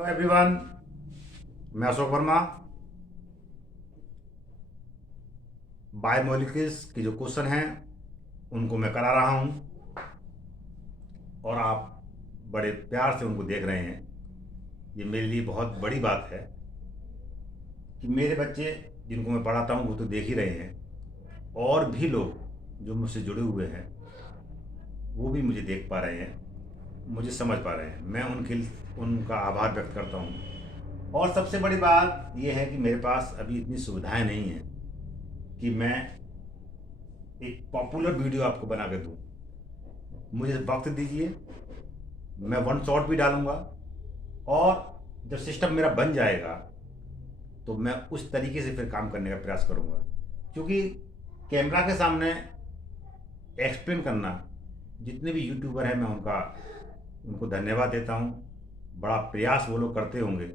Hello everyone, मैं Ashok Verma. Biomolecules के जो क्वेश्चन हैं उनको मैं करा रहा हूँ और आप बड़े प्यार से उनको देख रहे हैं। ये मेरे लिए बहुत बड़ी बात है कि मेरे बच्चे जिनको मैं पढ़ाता हूँ वो तो देख ही रहे हैं, और भी लोग जो मुझसे जुड़े हुए हैं वो भी मुझे देख पा रहे हैं, मुझे समझ पा रहे हैं। मैं उनका आभार व्यक्त करता हूँ। और सबसे बड़ी बात यह है कि मेरे पास अभी इतनी सुविधाएं नहीं हैं कि मैं एक पॉपुलर वीडियो आपको बना के दूँ। मुझे वक्त दीजिए, मैं वन शॉट भी डालूंगा, और जब सिस्टम मेरा बन जाएगा तो मैं उस तरीके से फिर काम करने का प्रयास करूंगा। क्योंकि कैमरा के सामने एक्सप्लेन करना, जितने भी यूट्यूबर हैं मैं उनको धन्यवाद देता हूं। बड़ा प्रयास वो लोग करते होंगे।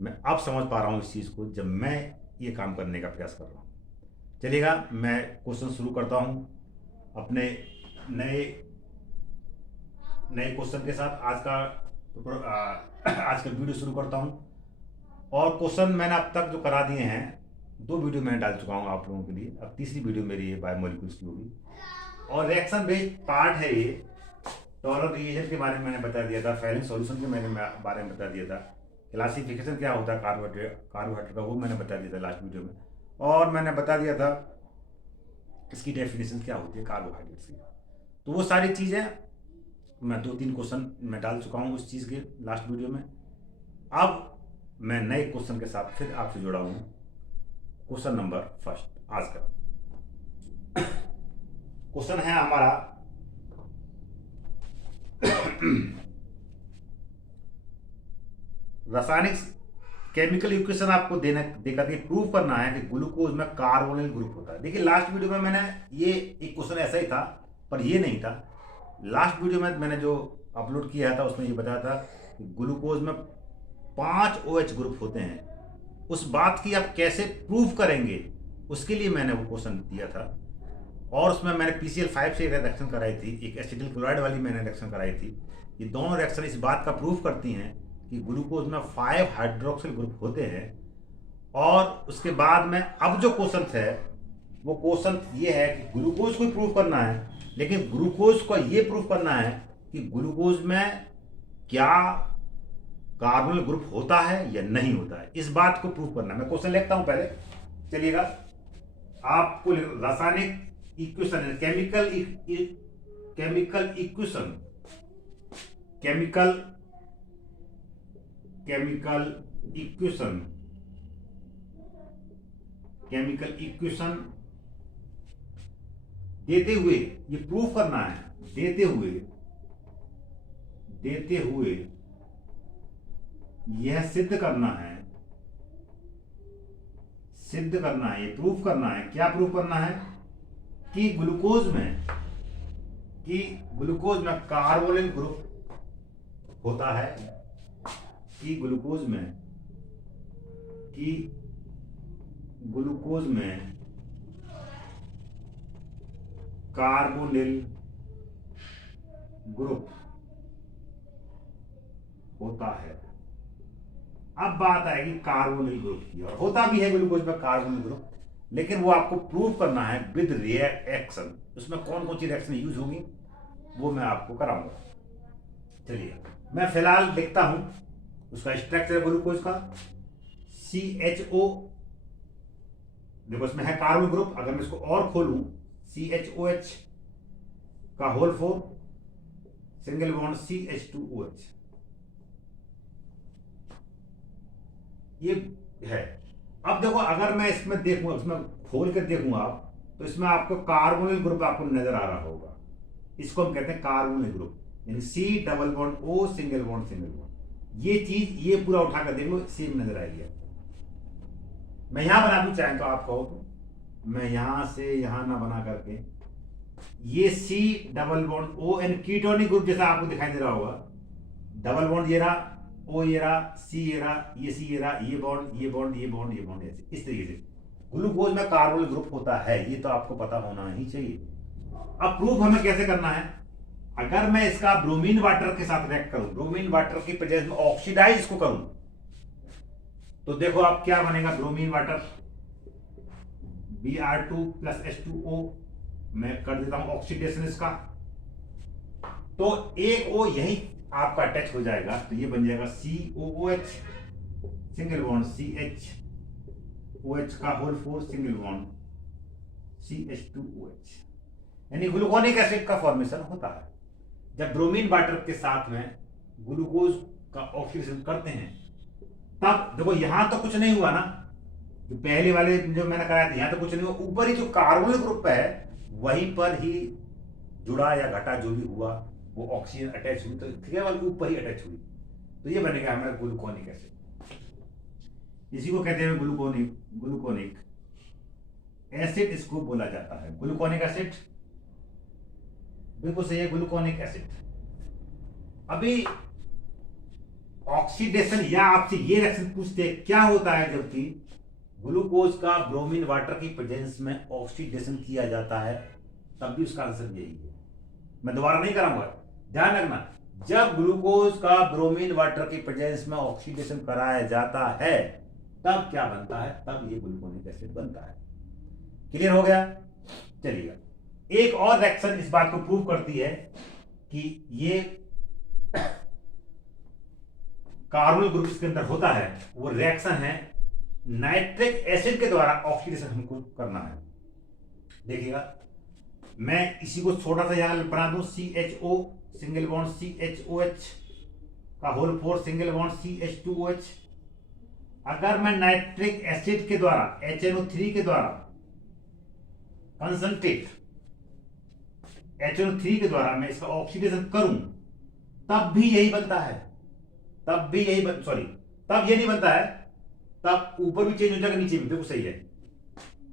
मैं अब समझ पा रहा हूं इस चीज़ को जब मैं ये काम करने का प्रयास कर रहा हूं। चलिएगा, मैं क्वेश्चन शुरू करता हूं अपने नए क्वेश्चन के साथ। आज का वीडियो शुरू करता हूं। और क्वेश्चन मैंने अब तक जो करा दिए हैं, 2 वीडियो मैंने डाल चुका हूं आप लोगों के लिए। अब तीसरी वीडियो मेरी ये बायोमोलिक्यूल्स की होगी और रिएक्शन बेस्ड पार्ट है ये। टॉलर रिएजेंट के बारे में मैंने बता दिया था, फैलिंग सॉल्यूशन के बारे में बता दिया था, क्लासिफिकेशन क्या होता है कार्बोहाइड्रेट का वो मैंने बता दिया था लास्ट वीडियो में। और मैंने बता दिया था इसकी डेफिनेशन क्या होती है कार्बोहाइड्रेट्स की। तो वो सारी चीज़ें मैं 2-3 क्वेश्चन मैं डाल चुका हूँ उस चीज़ के लास्ट वीडियो में। अब मैं नए क्वेश्चन के साथ फिर आपसे जुड़ा हूँ। क्वेश्चन नंबर फर्स्ट आज का क्वेश्चन है हमारा रासायनिक केमिकल इक्वेशन आपको देकर के प्रूव करना है कि ग्लूकोज में कार्बोनिल ग्रुप होता है। देखिए, लास्ट वीडियो में मैंने ये एक क्वेश्चन ऐसा ही था, पर ये नहीं था। लास्ट वीडियो में मैंने जो अपलोड किया था उसमें ये बताया था कि ग्लूकोज में 5 OH ग्रुप होते हैं। उस बात की आप कैसे प्रूव करेंगे, उसके लिए मैंने वो क्वेश्चन दिया था। और उसमें मैंने PCl5 से एक रिएक्शन कराई थी, एक एसिटिल क्लोराइड वाली मैंने रिएक्शन कराई थी। ये दोनों रिएक्शन इस बात का प्रूफ करती हैं कि ग्लूकोज में 5 हाइड्रोक्सिल ग्रुप होते हैं। और उसके बाद में अब जो क्वेश्चन है वो क्वेश्चन ये है कि ग्लूकोज को प्रूव करना है, लेकिन ग्लूकोज को ये प्रूफ करना है कि ग्लूकोज में क्या कार्बोनिल ग्रुप होता है या नहीं होता है। इस बात को प्रूफ करना है। मैं क्वेश्चन लिखता हूं पहले, चलिएगा। आपको रासायनिक equation, chemical equation, chemical equation देते हुए ये प्रूफ करना है, देते हुए यह सिद्ध करना है, ये प्रूफ करना है। क्या प्रूफ करना है? कि ग्लूकोज में कार्बोनिल ग्रुप होता है, कि ग्लूकोज में कार्बोनिल ग्रुप होता है। अब बात आएगी कार्बोनिल ग्रुप की, और होता भी है ग्लूकोज में कार्बोनिल ग्रुप, लेकिन वो आपको प्रूव करना है विद रिएक्शन। उसमें कौन कौन सी रिएक्शन यूज होगी वो मैं आपको कराऊंगा। चलिए, मैं फिलहाल लिखता हूं उसका स्ट्रक्चर ग्लूकोज का। CHO, देखो इसमें है कार्बन ग्रुप। अगर मैं इसको और खोलूं, CHOH का होल 4 सिंगल बॉन्ड CH2OH, ये है। अब देखो, अगर मैं इसमें देखूंगा, इसमें खोल कर देखूंगा आप, तो इसमें आपको कार्बोनिल ग्रुप आपको नजर आ रहा होगा। इसको हम कहते हैं कार्बोनिल ग्रुप, यानी C double bond O single bond. ये चीज ये पूरा उठाकर देख लो, सेम नजर आएगी। मैं यहां बना दूं चाहे तो, आप कहो तो। मैं यहां से यहां ना बना करके ये C double bond O an ketonic group जैसा आपको दिखाई दे रहा होगा। डबल बॉन्ड ये रहा, O ये रहा, C ये रहा, ये C ये रहा, ये बॉन्ड, ये बॉन्ड, ये बॉन्ड, ये बॉन्ड, ऐसे इस तरीके से ग्लूकोज में कार्बोनिल ग्रुप होता है। ये तो आपको पता होना ही चाहिए। अब प्रूफ हमें कैसे करना है? अगर मैं इसका ब्रोमीन वाटर के साथ रिएक्ट करूं, ब्रोमीन वाटर की प्रेजेंस में ऑक्सीडाइज इसको करूं, तो देखो आप क्या बनेगा, bromine water Br2 plus H2O, मैं कर देता हूं ऑक्सीडेशन इसका, तो एक O यही आपका अटैच हो जाएगा, तो ये बन जाएगा COOH सिंगल बॉन्ड CH का होल 4 सिंगल बॉन्ड CH2OH, यानी ग्लूकोनिक एसिड का फॉर्मेशन होता है। जब ब्रोमीन वाटर के साथ में ग्लूकोज का ऑक्सीडेशन करते हैं, तब देखो यहां तो कुछ नहीं हुआ ना, जो पहले वाले जो मैंने कराया था यहां तो कुछ नहीं हुआ, ऊपर ही जो कार्बोनिल ग्रुप है वहीं पर ही जुड़ा या घटा जो भी हुआ, वो ऑक्सीजन अटैच हुई, तो ठीक है वाले ऊपर ही अटैच हुई, तो ये बनेगा हमारा ग्लूकोनिक एसिड। इसी को कहते हैं ग्लूकोनिक एसिड, इसको बोला जाता है ग्लूकोनिक एसिड। बिल्कुल सही है, ग्लूकोनिक एसिड। अभी ऑक्सीडेशन या आपसे ये रिएक्शन पूछते हैं क्या होता है जबकि ग्लूकोज का ब्रोमीन वाटर की प्रेजेंस में ऑक्सीडेशन किया जाता है, तब भी उसका आंसर यही है। मैं दोबारा नहीं कराऊंगा, ध्यान रखना, जब ग्लूकोज का ब्रोमीन वाटर की प्रेजेंस में ऑक्सीडेशन कराया जाता है तब क्या बनता है, तब ये ग्लूकोनिक एसिड बनता है। क्लियर हो गया? चलिएगा, एक और रिएक्शन इस बात को प्रूव करती है कि ये कार्बोनिल ग्रुप इसके अंदर होता है, वो रिएक्शन है नाइट्रिक एसिड के द्वारा ऑक्सीडेशन हमको करना है। देखिएगा, मैं इसी को छोटा सा यहां बना दूं, CHO सिंगल बॉन्ड CHOH का होल 4 सिंगल बॉन्ड CH2OH। अगर मैं नाइट्रिक एसिड के द्वारा HNO3 के द्वारा कंसंट्रेट HNO3 के द्वारा मैं इसका ऑक्सीडेशन करूं, तब भी यही बनता है, तब ये नहीं बनता है, तब ऊपर भी चेंज हो जाएगा, नीचे भी, बिल्कुल सही है,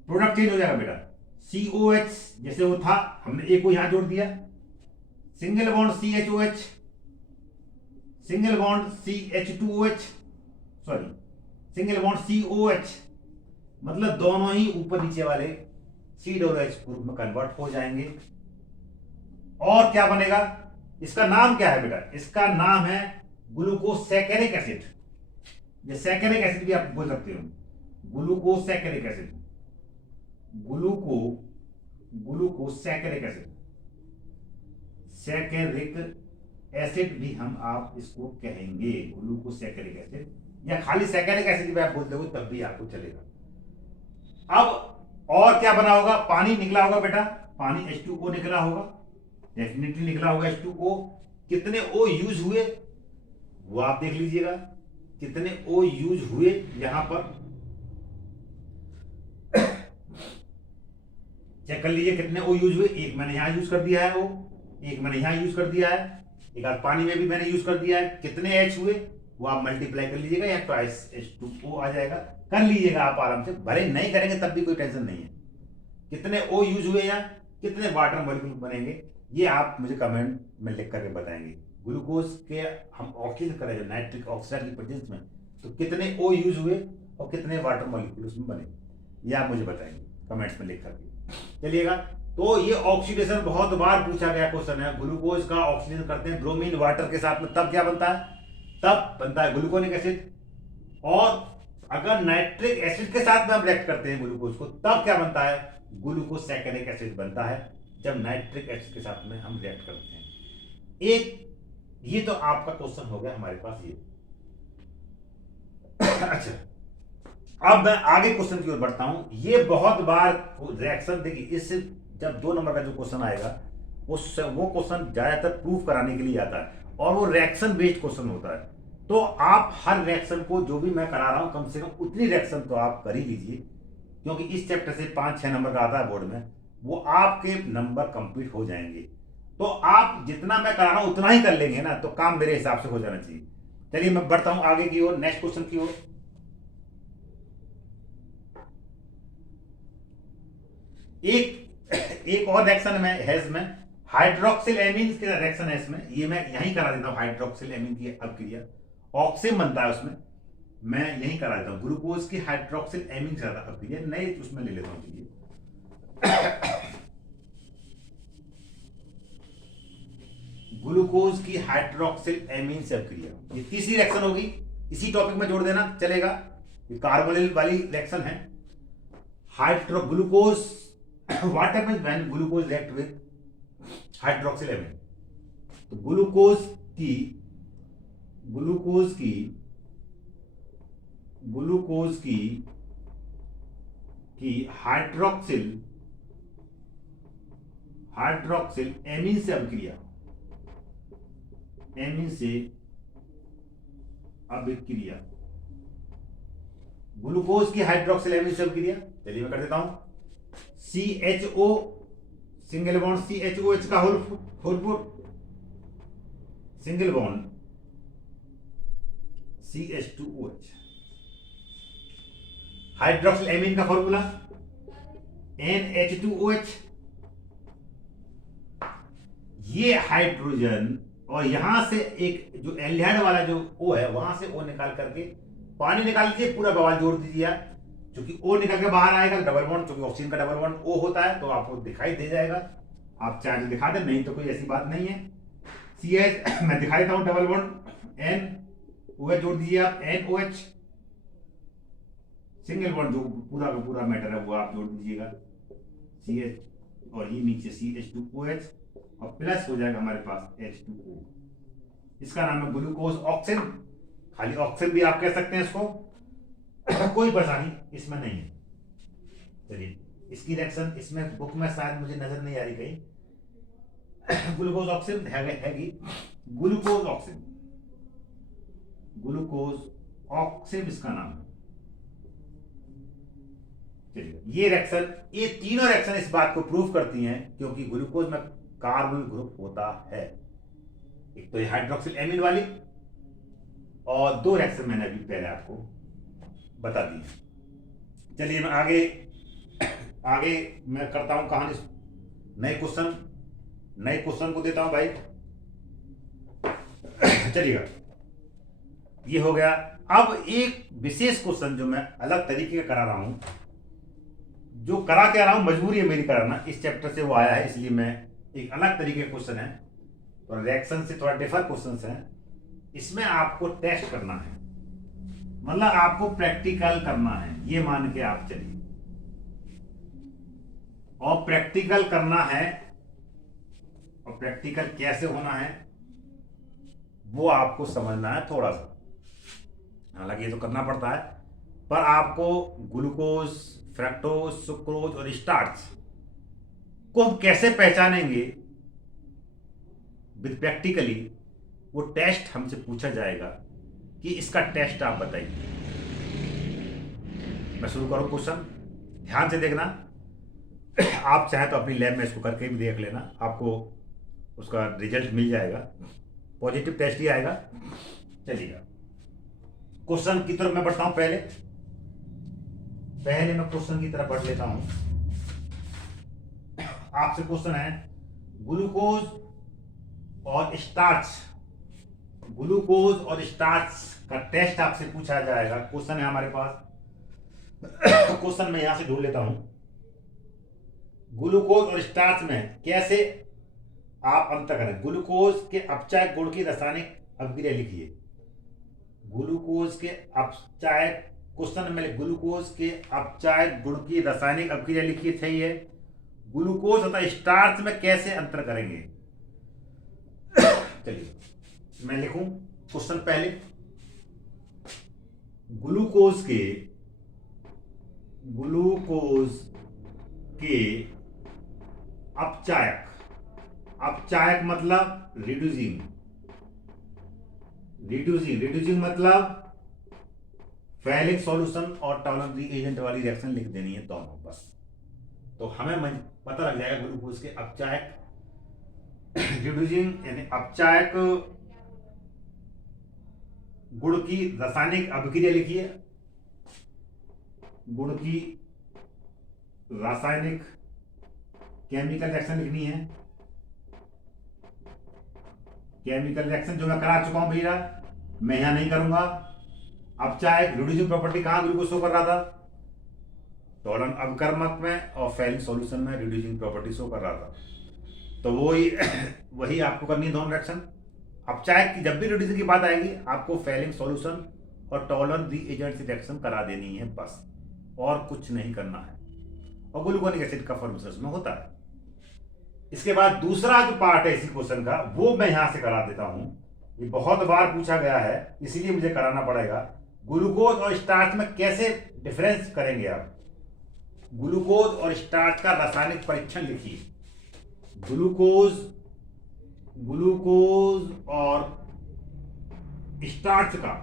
प्रोडक्ट चेंज हो जाएगा बेटा। COH जैसे वो था, हमने एक को यहां जोड़ दिया, single bond CHOH single bond CH2OH, sorry single bond COH, मतलब दोनों ही ऊपर नीचे वाले COOH ग्रुप में कन्वर्ट हो जाएंगे। और क्या बनेगा, इसका नाम क्या है बेटा, इसका नाम है ग्लूकोसैकेरिक एसिड। ये सैकेरिक एसिड भी आप बोल सकते हो, ग्लूकोसैकेरिक एसिड, ग्लूकोसैकेरिक एसिड, सैकेरिक एसिड भी हम आप इसको कहेंगे, ग्लूकोसैकेरिक एसिड, या खाली सैकेरिक एसिड भी आप बोलते हो तब भी आपको चलेगा। अब और क्या बना होगा, पानी निकला होगा बेटा, पानी H2O निकला होगा, डेफिनेटली निकला होगा H2O। कितने O यूज हुए वो आप देख लीजिएगा, कितने O यूज हुए यहां पर चेक कर लीजिए, कितने O यूज हुए। एक मैंने यहां यूज कर दिया है O, एक मैंने यहां यूज कर दिया है, एक आध पानी में भी मैंने यूज कर दिया है। कितने H हुए वो आप मल्टीप्लाई कर लीजिएगा, या ट्वाइस H2O आ जाएगा, कर लीजिएगा आप आराम से, भले नहीं करेंगे तब भी कोई टेंशन नहीं है। कितने O यूज हुए या कितने वाटर मॉलिक्यूल बनेंगे, ये आप मुझे कमेंट में लिख करके बताएंगे। ग्लूकोज के हम ऑक्सीजन करेंगे नाइट्रिक ऑक्साइड की प्रेजेंस में, तो कितने O यूज हुए और कितने वाटर मॉलिक्यूल उसमें बने, ये आप मुझे बताएंगे कमेंट्स में लिख करके। चलिएगा, तो ये ऑक्सीडेशन बहुत बार पूछा गया क्वेश्चन है। ग्लूकोज का ऑक्सीजन करते हैं ब्रोमीन वाटर के साथ में, तब क्या बनता है, तब बनता है ग्लूकोनिक एसिड। और अगर नाइट्रिक एसिड के साथ में हम रिएक्ट करते हैं ग्लूकोज को, तब क्या बनता है, ग्लूकोसैकेरिक एसिड बनता है, जब नाइट्रिक एसिड के साथ में हम रिएक्ट करते हैं। एक ये तो आपका क्वेश्चन हो गया हमारे पास ये। अच्छा, अब मैं आगे क्वेश्चन की ओर बढ़ता हूं। ये बहुत बार रिएक्शन देखिए, इससे जब 2 नंबर का जो क्वेश्चन आएगा वो क्वेश्चन ज्यादातर प्रूफ कराने के लिए आता है, और वो रिएक्शन बेस्ड क्वेश्चन होता है। तो आप हर रिएक्शन को जो भी मैं करा रहा हूं, कम से कम उतनी रिएक्शन तो आप कर ही लीजिए, क्योंकि इस चैप्टर से 5-6 नंबर का आता है बोर्ड में, वो आपके नंबर कंप्लीट हो जाएंगे। तो आप जितना मैं करा रहा हूं उतना ही कर लेंगे ना, तो काम मेरे हिसाब से हो जाना चाहिए। चलिए मैं बढ़ता हूं आगे की ओर, नेक्स्ट क्वेश्चन की ओर। एक और रिएक्शन में है इसमें, हाइड्रोक्सिल एमीन का रिएक्शन है इसमें, ये मैं यहीं करा देता हूं। हाइड्रोक्सिल एमीन की अपक्रिया ऑक्सिम बनता है उसमें, मैं यहीं करा देता हूं। ग्लूकोज की हाइड्रोक्सिल एमीन से ज्यादा अपक्रिया नए उसमें ले लेता हूं। चलिए ग्लूकोज की हाइड्रोक्सिल एमीन से अभिक्रिया, ये तीसरी रिएक्शन होगी, इसी टॉपिक में जोड़ देना चलेगा, ये कार्बोनिल वाली रिएक्शन है। Hydro glucose, what happens when glucose react with hydroxyl amine, तो ग्लूकोज की हाइड्रोक्सिल एमीन से अभिक्रिया, ग्लूकोज की हाइड्रोक्सिल एमीन से अभिक्रिया, चलिए मैं कर देता हूं। CHO सिंगल बॉन्ड CHOH का whole single bond CH2OH, hydroxyl amine का फॉर्मूला NH2OH, ये हाइड्रोजन और यहां से एक जो एल्डिहाइड वाला जो O है वहां से O निकाल करके पानी निकाल लीजिए, पूरा बवाल जोड़ दीजिए आप, क्योंकि O निकल के बाहर आएगा डबल बॉन्ड, क्योंकि ऑक्सीजन का डबल बॉन्ड O होता है तो आपको दिखाई दे जाएगा, आप चाहे तो दिखा दें, नहीं तो कोई ऐसी बात नहीं है। CH मैं दिखा देता हूं, डबल बॉन्ड NOH जोड़ दीजिए आप, NOH सिंगल बॉन्ड जो पूरा का पूरा मैटर है वो आप जोड़ दीजिएगा, CH और ये नीचे CH2OH और प्लस हो जाएगा हमारे पास H2O, इसका नाम है ग्लूकोज ऑक्सिन, खाली ऑक्सिन भी आप कह सकते हैं इसको, कोई परेशानी इसमें नहीं है। चलिए इसकी रिएक्शन इसमें बुक में शायद मुझे नजर नहीं आ रही कहीं, ग्लूकोज ऑक्सिन हैगी, ग्लूकोज ऑक्सिन इसका नाम है। चलिए ये रिएक्शन, ये तीनों रिएक्शन इस बात को प्रूव करती हैं क्योंकि ग्लूकोज में कार्बोनिल ग्रुप होता है, एक तो ये हाइड्रोक्सिल एमीन वाली और दो रिएक्शन मैंने अभी पहले आपको बता दी। चलिए मैं आगे मैं करता हूं कहानी, नए क्वेश्चन को देता हूं भाई। चलिएगा ये हो गया। अब एक विशेष क्वेश्चन जो मैं अलग तरीके का करा रहा हूं, जो करा के आ रहा हूं, मजबूरी है मेरी कराना, इस चैप्टर से वो आया है इसलिए मैं एक अलग तरीके का क्वेश्चन है और रिएक्शन से थोड़ा डिफर क्वेश्चंस हैं, इसमें आपको टेस्ट करना है, मतलब आपको प्रैक्टिकल करना है, ये मान के आप चलिए, और प्रैक्टिकल करना है, और प्रैक्टिकल कैसे होना है वो आपको समझना है थोड़ा सा, हालांकि ये तो करना पड़ता है, पर आपको ग्लूकोज, फ्रक्टोज, सुक्रोज और स्टार्च को हम कैसे पहचानेंगे विद प्रैक्टिकली, वो टेस्ट हमसे पूछा जाएगा कि इसका टेस्ट आप बताइए। मैं शुरू करूं क्वेश्चन, ध्यान से देखना, आप चाहे तो अपनी लैब में इसको करके भी देख लेना, आपको उसका रिजल्ट मिल जाएगा, पॉजिटिव टेस्ट ही आएगा। चलिएगा क्वेश्चन की तरफ मैं बढ़ता हूं, पहले मैं क्वेश्चन की तरफ बढ़ लेता हूं। आपसे क्वेश्चन है ग्लूकोज और स्टार्च का टेस्ट आपसे पूछा जाएगा। क्वेश्चन है हमारे पास, क्वेश्चन मैं यहां से ढूंढ लेता हूं, ग्लूकोज और स्टार्च में कैसे आप अंतर करें। ग्लूकोज के अपचायक गुण की रासायनिक अभिक्रिया लिखिए, ग्लूकोज के अपचायक, क्वेश्चन में ग्लूकोज के अपचायक गुण की रासायनिक अभिक्रिया लिखिए, सही है। ग्लूकोज तथा स्टार्च में कैसे अंतर करेंगे। चलिए मैं लिखूं क्वेश्चन पहले, ग्लूकोज के अपचायक मतलब रिड्यूसिंग मतलब फेलिक सॉल्यूशन और टॉलरेंस एजेंट वाली रिएक्शन लिख देनी है दोनों बस, तो हमें पता लग जाएगा ग्लूकोज के अपचायक, रिड्यूसिंग यानी अपचायक गुण की रासायनिक अभिक्रिया लिखिए, गुण की रासायनिक केमिकल रिएक्शन लिखनी है, केमिकल रिएक्शन जो मैं करा चुका हूं भैया, मैं यहां नहीं करूंगा। अपचायक रिड्यूसिंग प्रॉपर्टी कहां ग्लूकोज शो कर रहा था, टॉलरेंट अवकर्मक में, और फेलिक सॉल्यूशन में रिड्यूसिंग प्रॉपर्टी शो कर रहा था। तो वही आपको करनी है दोनों रिएक्शन। अब चाहे कि जब भी रिड्यूसिंग की बात आएगी आपको फेलिंग सॉल्यूशन और टॉलरेंट रीएजेंट रिएक्शन करा देनी है बस, और कुछ नहीं करना है, और ग्लूकोनिक एसिड का फॉर्मेशन उसमें होता है। इसके बाद दूसरा जो पार्ट है इसी क्वेश्चन का वो मैं यहां से करा देता हूं, ये बहुत बार पूछा गया है इसीलिए मुझे कराना पड़ेगा। ग्लूकोज और स्टार्च में कैसे डिफरेंस करेंगे आप? ग्लूकोज और स्टार्च का रासायनिक परीक्षण लिखिए। ग्लूकोज और स्टार्च का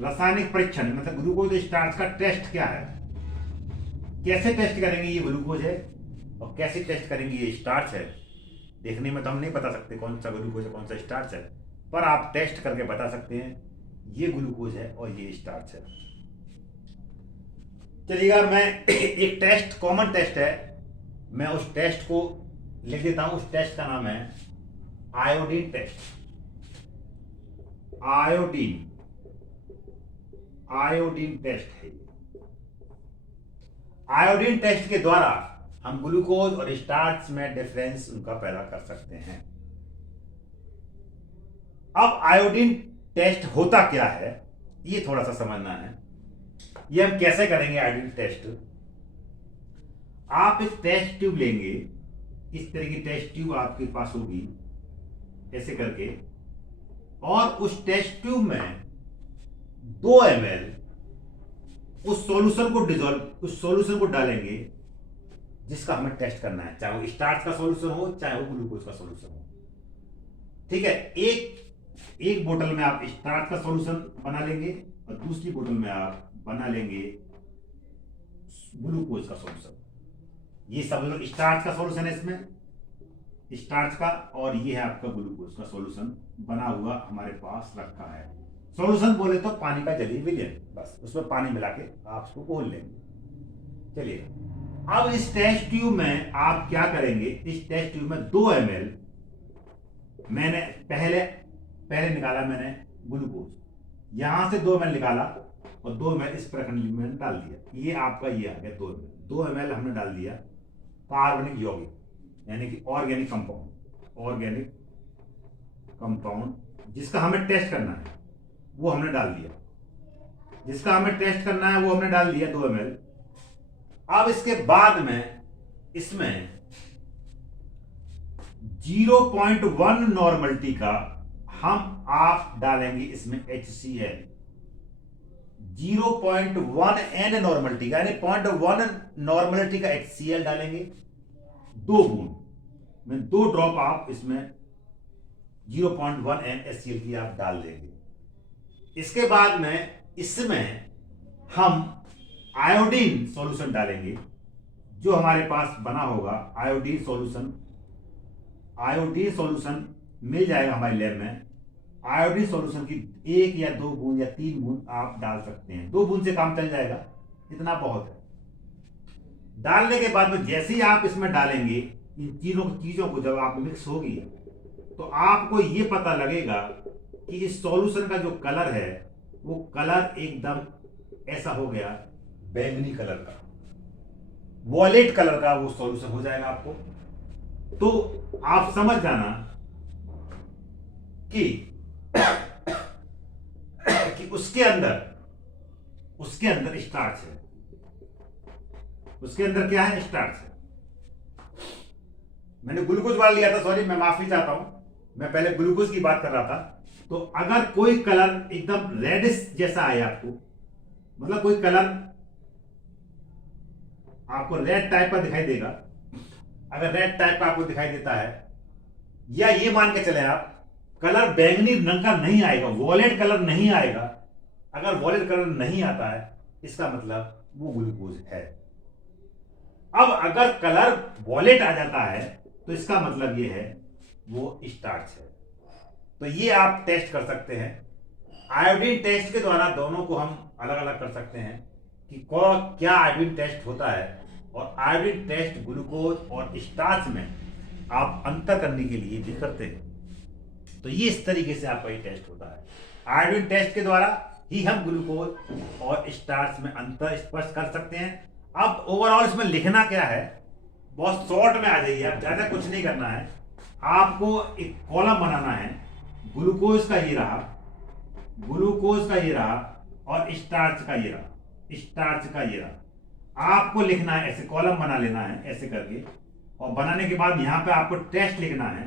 रासायनिक परीक्षण, मतलब ग्लूकोज स्टार्च का टेस्ट क्या है, कैसे टेस्ट करेंगे ये ग्लूकोज है और कैसे टेस्ट करेंगे ये स्टार्च है। देखने में तो हम नहीं बता सकते कौन सा ग्लूकोज है कौन सा स्टार्च है, पर आप टेस्ट करके बता सकते हैं ये ग्लूकोज है और ये स्टार्च है। चलिएगा, मैं एक टेस्ट, कॉमन टेस्ट है, मैं उस टेस्ट को लिख देता हूं। उस टेस्ट का नाम है आयोडीन टेस्ट। आयोडीन टेस्ट है। आयोडीन टेस्ट के द्वारा हम ग्लूकोज और स्टार्च में डिफरेंस उनका पैदा कर सकते हैं। अब आयोडीन टेस्ट होता क्या है ये थोड़ा सा समझना है। ये हम कैसे करेंगे आयोडीन टेस्ट? आप एक टेस्ट ट्यूब लेंगे, इस तरह की टेस्ट ट्यूब आपके पास होगी ऐसे करके, और उस टेस्ट ट्यूब में 2 ml उस सॉल्यूशन को डालेंगे जिसका हमें टेस्ट करना है, चाहे वो स्टार्च का सॉल्यूशन हो चाहे वो ग्लूकोज का सॉल्यूशन हो। ठीक है, एक बोतल में आप स्टार्च का सॉल्यूशन बना लेंगे और दूसरी बोतल में आप बना लेंगे ग्लूकोज का सॉल्यूशन। ये सब लोग स्टार्च का सॉल्यूशन है इसमें, स्टार्च का, और ये है आपका ग्लूकोज का सॉल्यूशन बना हुआ हमारे पास रखा है। सॉल्यूशन बोले तो पानी का जलीय विलयन, बस उसमें पानी मिला के आप उसको घोल लेंगे। चलिए, अब इस टेस्ट ट्यूब में आप क्या करेंगे? इस टेस्ट ट्यूब में 2 ml मैंने पहले निकाला, मैंने ग्लूकोज, यहां से 2 ml निकाला और 2 ml इस प्रखंड में डाल दिया। ये आपका ये आ गया 2 ml हमने डाल दिया कार्बनिक यौगिक, यानी कि ऑर्गेनिक कंपाउंड जिसका हमें टेस्ट करना है वो हमने डाल दिया। 2 ml। अब इसके बाद में इसमें 0.1 नॉर्मलिटी का आप डालेंगे इसमें HCl। 0.1 N नॉर्मलिटी का, यानी 0.1 नॉर्मलिटी का HCl डालेंगे 2 बूंद में, 2 ड्रॉप आप इसमें 0.1 N HCl की आप डाल देंगे। इसके बाद में इसमें हम आयोडीन सॉल्यूशन डालेंगे जो हमारे पास बना होगा। आयोडीन सॉल्यूशन मिल जाएगा हमारे लैब में। आयोडीन सॉल्यूशन की 1 या 2 बूंद या 3 बूंद आप डाल सकते हैं, 2 बूंद से काम चल जाएगा, इतना बहुत है। डालने के बाद में जैसे ही आप इसमें डालेंगे इन चीजों को, जब आप मिक्स होगी तो आपको ये पता लगेगा कि इस सॉल्यूशन का जो कलर है वो कलर एकदम ऐसा हो गया, बैंगनी कलर का, वॉयलेट कलर का वो सॉल्यूशन हो जाएगा आपको। तो आप समझ जाना कि उसके अंदर स्टार्च है। उसके अंदर क्या है? स्टार्च है। मैंने ग्लूकोज वाला लिया था, सॉरी, मैं माफी चाहता हूं, मैं पहले ग्लूकोज की बात कर रहा था। तो अगर कोई कलर एकदम रेडिश जैसा आए आपको, मतलब कोई कलर आपको रेड टाइप का दिखाई देगा, अगर रेड टाइप का आपको दिखाई देता है, या ये मान के चले आप कलर बैंगनी रंग का नहीं आएगा, वॉयलेट कलर नहीं आएगा, अगर वॉयलेट कलर नहीं आता है इसका मतलब वो ग्लूकोज है। अब अगर कलर वॉयलेट आ जाता है तो इसका मतलब ये है वो स्टार्च है। तो ये आप टेस्ट कर सकते हैं। आयोडीन टेस्ट के द्वारा दोनों को हम अलग अलग कर सकते हैं कि क्या आयोडीन टेस्ट होता है, और आयोडीन टेस्ट ग्लूकोज और स्टार्च में आप अंतर करने के लिए भी करते हैं। तो ये इस तरीके से आपका ये टेस्ट होता है। आयोडीन टेस्ट के द्वारा ही हम ग्लूकोज और स्टार्च में अंतर स्पष्ट कर सकते हैं। अब ओवरऑल इसमें लिखना क्या है, बहुत शॉर्ट में आ जाइए, आप ज्यादा कुछ नहीं करना है। आपको एक कॉलम बनाना है, ग्लूकोज का ये रहा, ग्लूकोज का ये रहा, और स्टार्च का ये रहा, स्टार्च का ये रहा। आपको लिखना है ऐसे, कॉलम बना लेना है ऐसे करके, और बनाने के बाद यहां पे आपको टेस्ट लिखना है।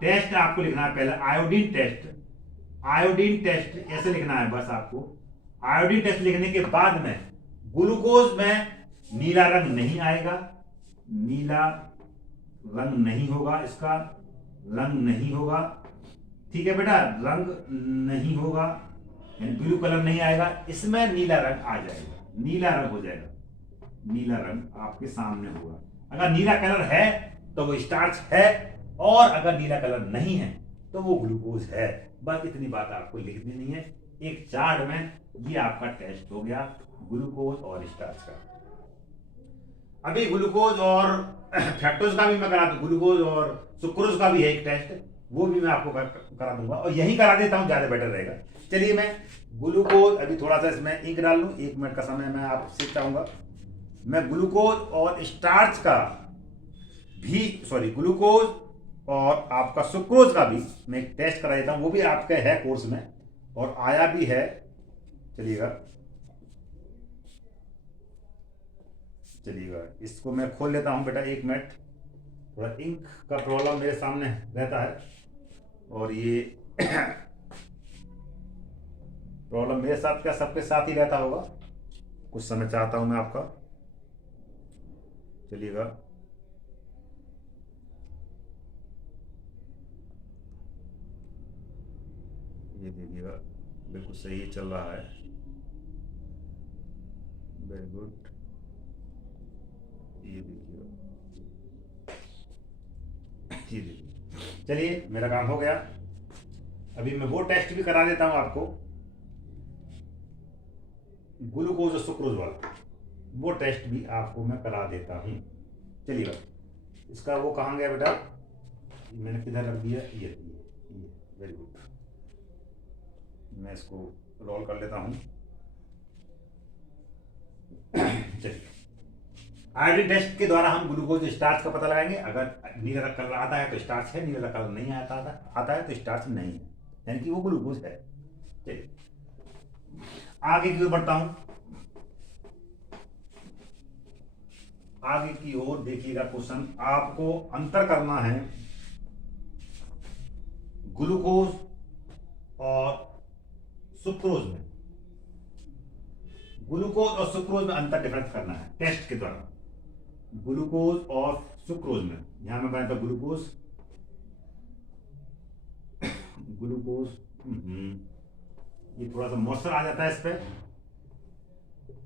टेस्ट आपको लिखना है पहले आयोडीन टेस्ट, आयोडीन टेस्ट ऐसे लिखना है बस आपको। आयोडीन टेस्ट लिखने के बाद में ग्लूकोज में नीला रंग नहीं आएगा, नीला रंग नहीं होगा, इसका रंग नहीं होगा, ठीक है बेटा, रंग नहीं होगा, ब्लू कलर नहीं आएगा, इसमें नीला रंग आ जाएगा, नीला रंग हो जाएगा, नीला रंग आपके सामने होगा। अगर नीला कलर है तो वो स्टार्च है, और अगर नीला कलर नहीं है तो वो ग्लूकोज है। बस इतनी बात आपको लिख देनी है एक चार्ट में। ये आपका टेस्ट हो गया ग्लूकोज और स्टार्च का। अभी ग्लूकोज और फ्रक्टोज का भी मैं करा दूं, ग्लूकोज और सुक्रोज का भी है एक टेस्ट, वो भी मैं आपको करा दूंगा, और यही करा देता हूं, ज्यादा बेटर रहेगा। चलिए मैं ग्लूकोज, अभी थोड़ा सा इसमें इंक डाल लूं, 1 मिनट का समय मैं आपसे चाहूंगा। मैं ग्लूकोज और स्टार्च का भी, सॉरी, ग्लूकोज और आपका सुक्रोज का भी मैं एक टेस्ट करा देता हूं, वो भी आपके है कोर्स में और आया भी है। चलिएगा इसको मैं खोल लेता हूं बेटा, 1 मिनट, थोड़ा इंक का प्रॉब्लम मेरे सामने रहता है, और ये प्रॉब्लम मेरे साथ क्या सबके साथ ही रहता होगा, कुछ समय चाहता हूं मैं आपका। चलिएगा, ये देखिएगा बिल्कुल सही चल रहा है, वेरी गुड। ये देखिएगा, ये देखिए, चलिए मेरा काम हो गया। अभी मैं वो टेस्ट भी करा देता हूं आपको, ग्लूकोज और सुक्रोज वाला, वो टेस्ट भी आपको मैं करा देता हूं। चलिएगा, इसका वो कहाँ गया बेटा, मैंने किधर रख दिया, ये वेरी गुड। मैं इसको रोल कर लेता हूं। चलिए, आयोडीन टेस्ट के द्वारा हम ग्लूकोज स्टार्च का पता लगाएंगे। अगर नीला कलर आता है तो स्टार्च है, नीला कलर नहीं आता है तो स्टार्च नहीं है, यानी कि वो ग्लूकोज है। चलिए आगे की ओर बढ़ता हूं, आगे की ओर देखिएगा। क्वेश्चन आपको अंतर करना है ग्लूकोज और सुक्रोज में, ग्लूकोज और सुक्रोज में अंतर डिफरेंस करना है टेस्ट के द्वारा। ग्लूकोज और सुक्रोज में, यहां में बनाता ग्लूकोज, ये थोड़ा सा मॉइस्चर आ जाता है इस पे,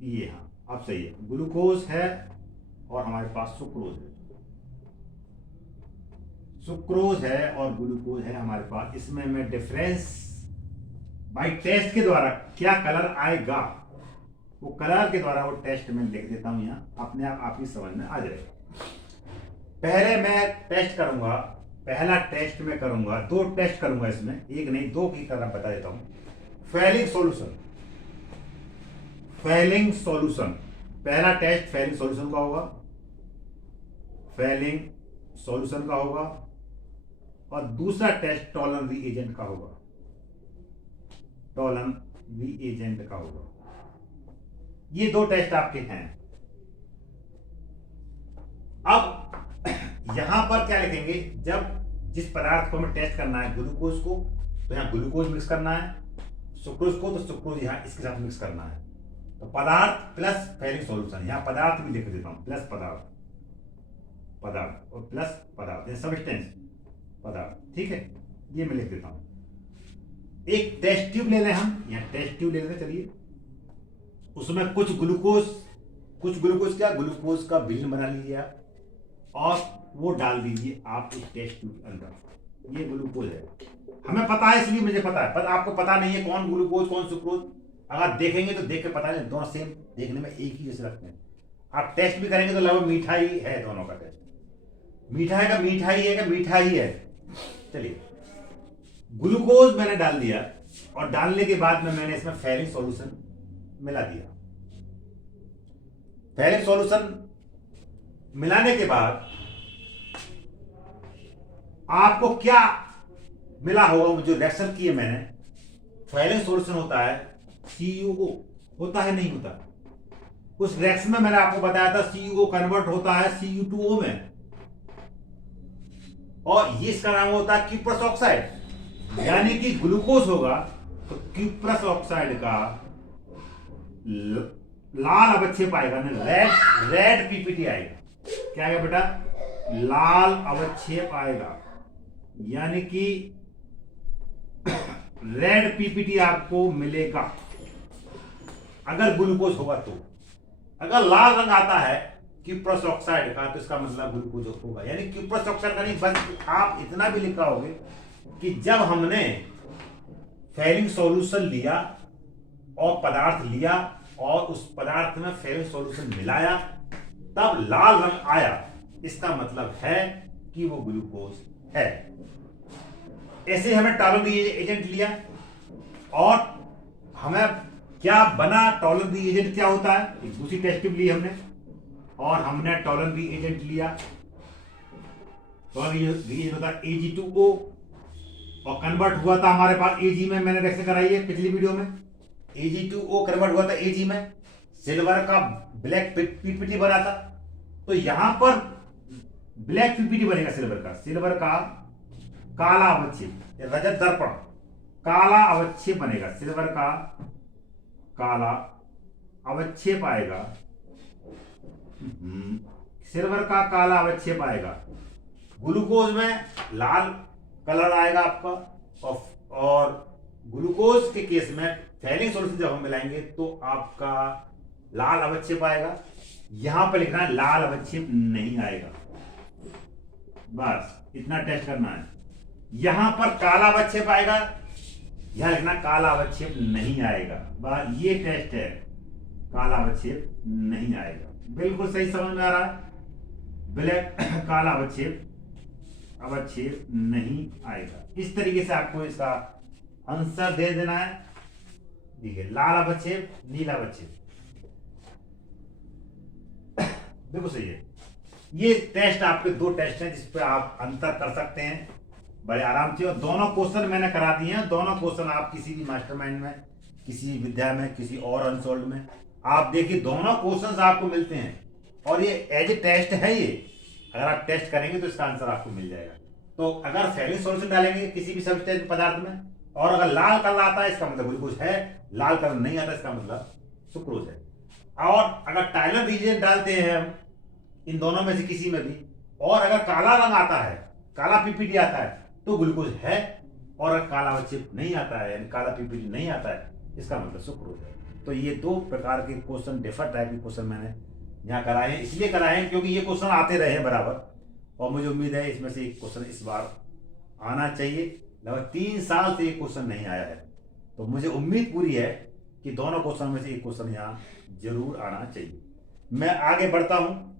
ये हाँ अब सही है। ग्लूकोज है और हमारे पास सुक्रोज है, सुक्रोज है और ग्लूकोज है हमारे पास। इसमें मैं डिफरेंस बाय टेस्ट के द्वारा क्या कलर आएगा, वो कलर के द्वारा वो टेस्ट में लिख देता हूं, यहां अपने आप ही समझ में आ जाएगा। पहले मैं टेस्ट करूंगा, पहला टेस्ट में करूंगा, 2 टेस्ट करूंगा इसमें, एक नहीं 2 की तरह बता देता हूं। फेलिंग सॉल्यूशन, फेलिंग सॉल्यूशन, पहला टेस्ट फेलिंग सॉल्यूशन का होगा, फेलिंग सॉल्यूशन का होगा, और दूसरा टेस्ट टॉलन रीएजेंट का होगा, टॉलन रीएजेंट का होगा। ये 2 टेस्ट आपके हैं। अब यहां पर क्या लिखेंगे, जब जिस पदार्थ को हमें टेस्ट करना है, ग्लूकोज को, तो यहां ग्लूकोज मिक्स करना है, सुक्रोज को तो सुक्रोज यहां इसके साथ मिक्स करना है। तो पदार्थ प्लस फेलिंग सॉल्यूशन, यहां पदार्थ भी लिख देता हूं, प्लस पदार्थ, पदार्थ और प्लस पदार्थ, सबस्टेंस पदार्थ, ठीक है, ये मैं लिख देता हूं। एक टेस्ट ट्यूब ले लें हम, यहां टेस्ट ट्यूब ले लेते, चलिए उसमें कुछ ग्लूकोज क्या, ग्लूकोज का विलयन बना लीजिए आप, और वो डाल दीजिए आप इस टेस्ट ट्यूब के अंदर। ये ग्लूकोज है, हमें पता है इसलिए मुझे पता है, पर आपको पता नहीं है कौन ग्लूकोज कौन सुक्रोज। अगर देखेंगे तो देख के पता नहीं, दोनों सेम देखने में एक ही जैसे लगते हैं। आप टेस्ट भी करेंगे तो लगभग मीठा ही है, दोनों का टेस्ट मीठा है, का मीठा ही है, का मीठा ही है। चलिए ग्लूकोज मैंने डाल दिया, और डालने के बाद में मैंने इसमें फेलिंग सॉल्यूशन मिला दिया। फेरिक सॉल्यूशन मिलाने के बाद आपको क्या मिला होगा, वो जो रिएक्शन की है मैंने, फेरिक सॉल्यूशन होता है CuO, होता है नहीं होता? उस रिएक्शन में मैंने आपको बताया था CuO कन्वर्ट होता है Cu2O में, और ये इसका नाम होता है क्यूप्रस ऑक्साइड, यानी कि ग्लूकोज होगा तो क्यूप्रस ऑक्साइड का लाल अवक्षेप आएगा ना, रेड पीपीटी आएगा। क्या आएगा बेटा? लाल अवक्षेप आएगा, यानी कि रेड पीपीटी आपको मिलेगा अगर ग्लूकोज होगा तो। अगर लाल रंग आता है क्यूप्रस ऑक्साइड का तो इसका मतलब ग्लूकोज होगा, यानी क्यूप्रस ऑक्साइड का नहीं, बस आप इतना भी लिखा होगे कि जब हमने फेरिक सॉल्यूशन लिया और पदार्थ लिया और उस पदार्थ में फेरिक सॉल्यूशन मिलाया तब लाल रंग आया, इसका मतलब है कि वो ग्लूकोज है। ऐसे हमें टॉलरेंस एजेंट लिया और हमें क्या बना, टॉलरेंस एजेंट क्या होता है, एक दूसरी टेस्ट ट्यूब ली हमने और हमने टॉलरेंस एजेंट लिया, टॉलरेंस एजेंट होता है Ag2O और कन्वर्ट हुआ था हमारे पास Ag में, मैंने रिएक्शन कराई है पिछली वीडियो में। Ag2O कन्वर्ट हुआ था Ag में, सिल्वर का ब्लैक पीपीटी बना था, तो यहां पर ब्लैक पीपीटी बनेगा सिल्वर का काला अवक्षेप, रजत दर्पण काला अवक्षेप बनेगा, सिल्वर का काला अवक्षेप आएगा, सिल्वर का काला अवक्षेप आएगा। ग्लूकोज में लाल कलर आएगा आपका, और ग्लूकोज के केस में फेरिक सॉल्यूशन जब हम मिलाएंगे तो आपका लाल अवक्षेप आएगा। यहां पर लिखना है लाल अवक्षेप नहीं आएगा, बस इतना टेस्ट करना है। यहां पर काला अवक्षेप आएगा, यहां लिखना काला अवक्षेप नहीं आएगा, बस ये टेस्ट है, काला अवक्षेप नहीं आएगा। बिल्कुल सही समझ में आ रहा है? ब्लैक काला अवक्षेप नहीं आएगा। इस तरीके से आपको इसका आंसर दे देना है। देखिए, लाल अवक्षेप, नीला अवक्षेप, बिल्कुल सही है। ये टेस्ट आपके दो टेस्ट हैं जिस पे आप अंतर कर सकते हैं बड़े आराम से, और दोनों क्वेश्चन मैंने करा दिए हैं। दोनों क्वेश्चन आप किसी भी मास्टरमाइंड में, किसी विद्या में, किसी और अनसोल्ड में आप देखिए, दोनों क्वेश्चंस आपको मिलते हैं और ये एज ए टेस्ट है। ये अगर आप टेस्ट करेंगे तो इसका आंसर आपको मिल जाएगा। तो अगर फेरिक सॉल्यूशन डालेंगे किसी भी सब्सटेंस पदार्थ में और अगर लाल कलर आता है इसका मतलब ग्लूकोज है, लाल कलर नहीं आता इसका मतलब सुक्रोज है। और अगर टाइलर रिएजेंट डालते हैं हम इन दोनों में से किसी में भी, और अगर काला रंग आता है, काला पीपीटी आता है तो ग्लूकोज है, और अगर काला अवक्षेप नहीं आता है यानी काला पीपीटी नहीं आता है इसका मतलब सुक्रोज है। तो ये दो प्रकार के क्वेश्चन, डिफरेंट टाइप के क्वेश्चन मैंने यहाँ कराए हैं, इसलिए कराए हैं क्योंकि ये क्वेश्चन आते रहे हैं बराबर, और मुझे उम्मीद है इसमें से एक क्वेश्चन इस बार आना चाहिए। लगभग 3 साल से एक क्वेश्चन नहीं आया है, तो मुझे उम्मीद पूरी है कि दोनों क्वेश्चन में से एक क्वेश्चन यहाँ जरूर आना चाहिए। मैं आगे बढ़ता हूँ।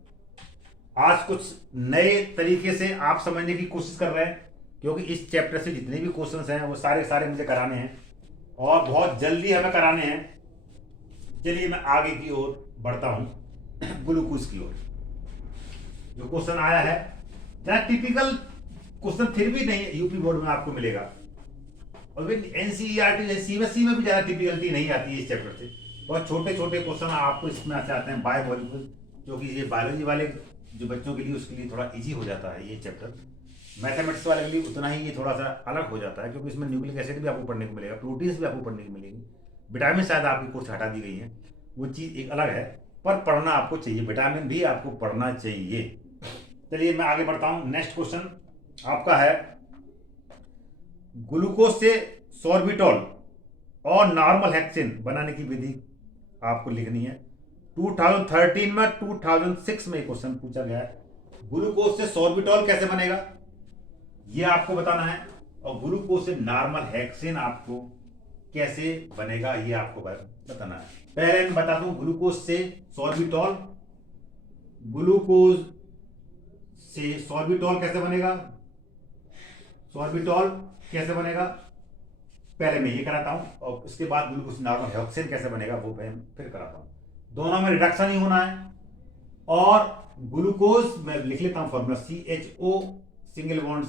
आज कुछ नए तरीके से आप समझने की कोशिश कर रहे हैं, क्योंकि इस चैप्टर से जितने भी क्वेश्चंस हैं वो सारे मुझे कराने हैं और बहुत जल्दी हमें कराने हैं। चलिए मैं आगे की ओर बढ़ता हूँ, ग्लूकोज की ओर। जो क्वेश्चन आया है टिपिकल क्वेश्चन फिर भी नहीं, यूपी बोर्ड में आपको मिलेगा, और फिर एनसीईआरटी सीबीएसई में भी ज्यादा टिपिकलिटी नहीं आती है इस चैप्टर से। बहुत छोटे छोटे क्वेश्चन आपको इसमें से आते हैं। बायोमोलिक्यूल, जो कि ये बायोलॉजी वाले जो बच्चों के लिए उसके लिए थोड़ा इजी हो जाता है ये चैप्टर। मैथमेटिक्स वाले के लिए उतना ही ये थोड़ा सा अलग हो जाता है, क्योंकि इसमें न्यूक्लिक एसिड भी आपको पढ़ने को मिलेगा, प्रोटीन्स भी आपको पढ़ने को मिलेगी, विटामिन शायद आपकी कोर्स हटा दी गई है, वो चीज़ एक अलग है, पर पढ़ना आपको चाहिए, विटामिन भी आपको पढ़ना चाहिए। चलिए मैं आगे बढ़ता हूँ। नेक्स्ट क्वेश्चन आपका है, ग्लूकोज से सॉर्बिटॉल और नॉर्मल हेक्सेन बनाने की विधि आपको लिखनी है। 2013 में 2006 में क्वेश्चन पूछा गया है। ग्लूकोज से सॉर्बिटॉल कैसे बनेगा ये आपको बताना है, और ग्लूकोज से नॉर्मल हेक्सेन आपको कैसे बनेगा ये आपको बताना है। पहले मैं बता दूं, ग्लूकोज से सॉर्बिटॉल, ग्लूकोज से सॉर्बिटॉल कैसे बनेगा, सॉर्बिटॉल कैसे बनेगा पहले मैं ये कराता हूं, और उसके बाद ग्लूकोज नॉर्मल हेक्सेन कैसे बनेगा वो मैं फिर कराता हूं। दोनों में रिडक्शन ही होना है, और ग्लूकोज मैं लिख लेता हूं formula, CHO single bond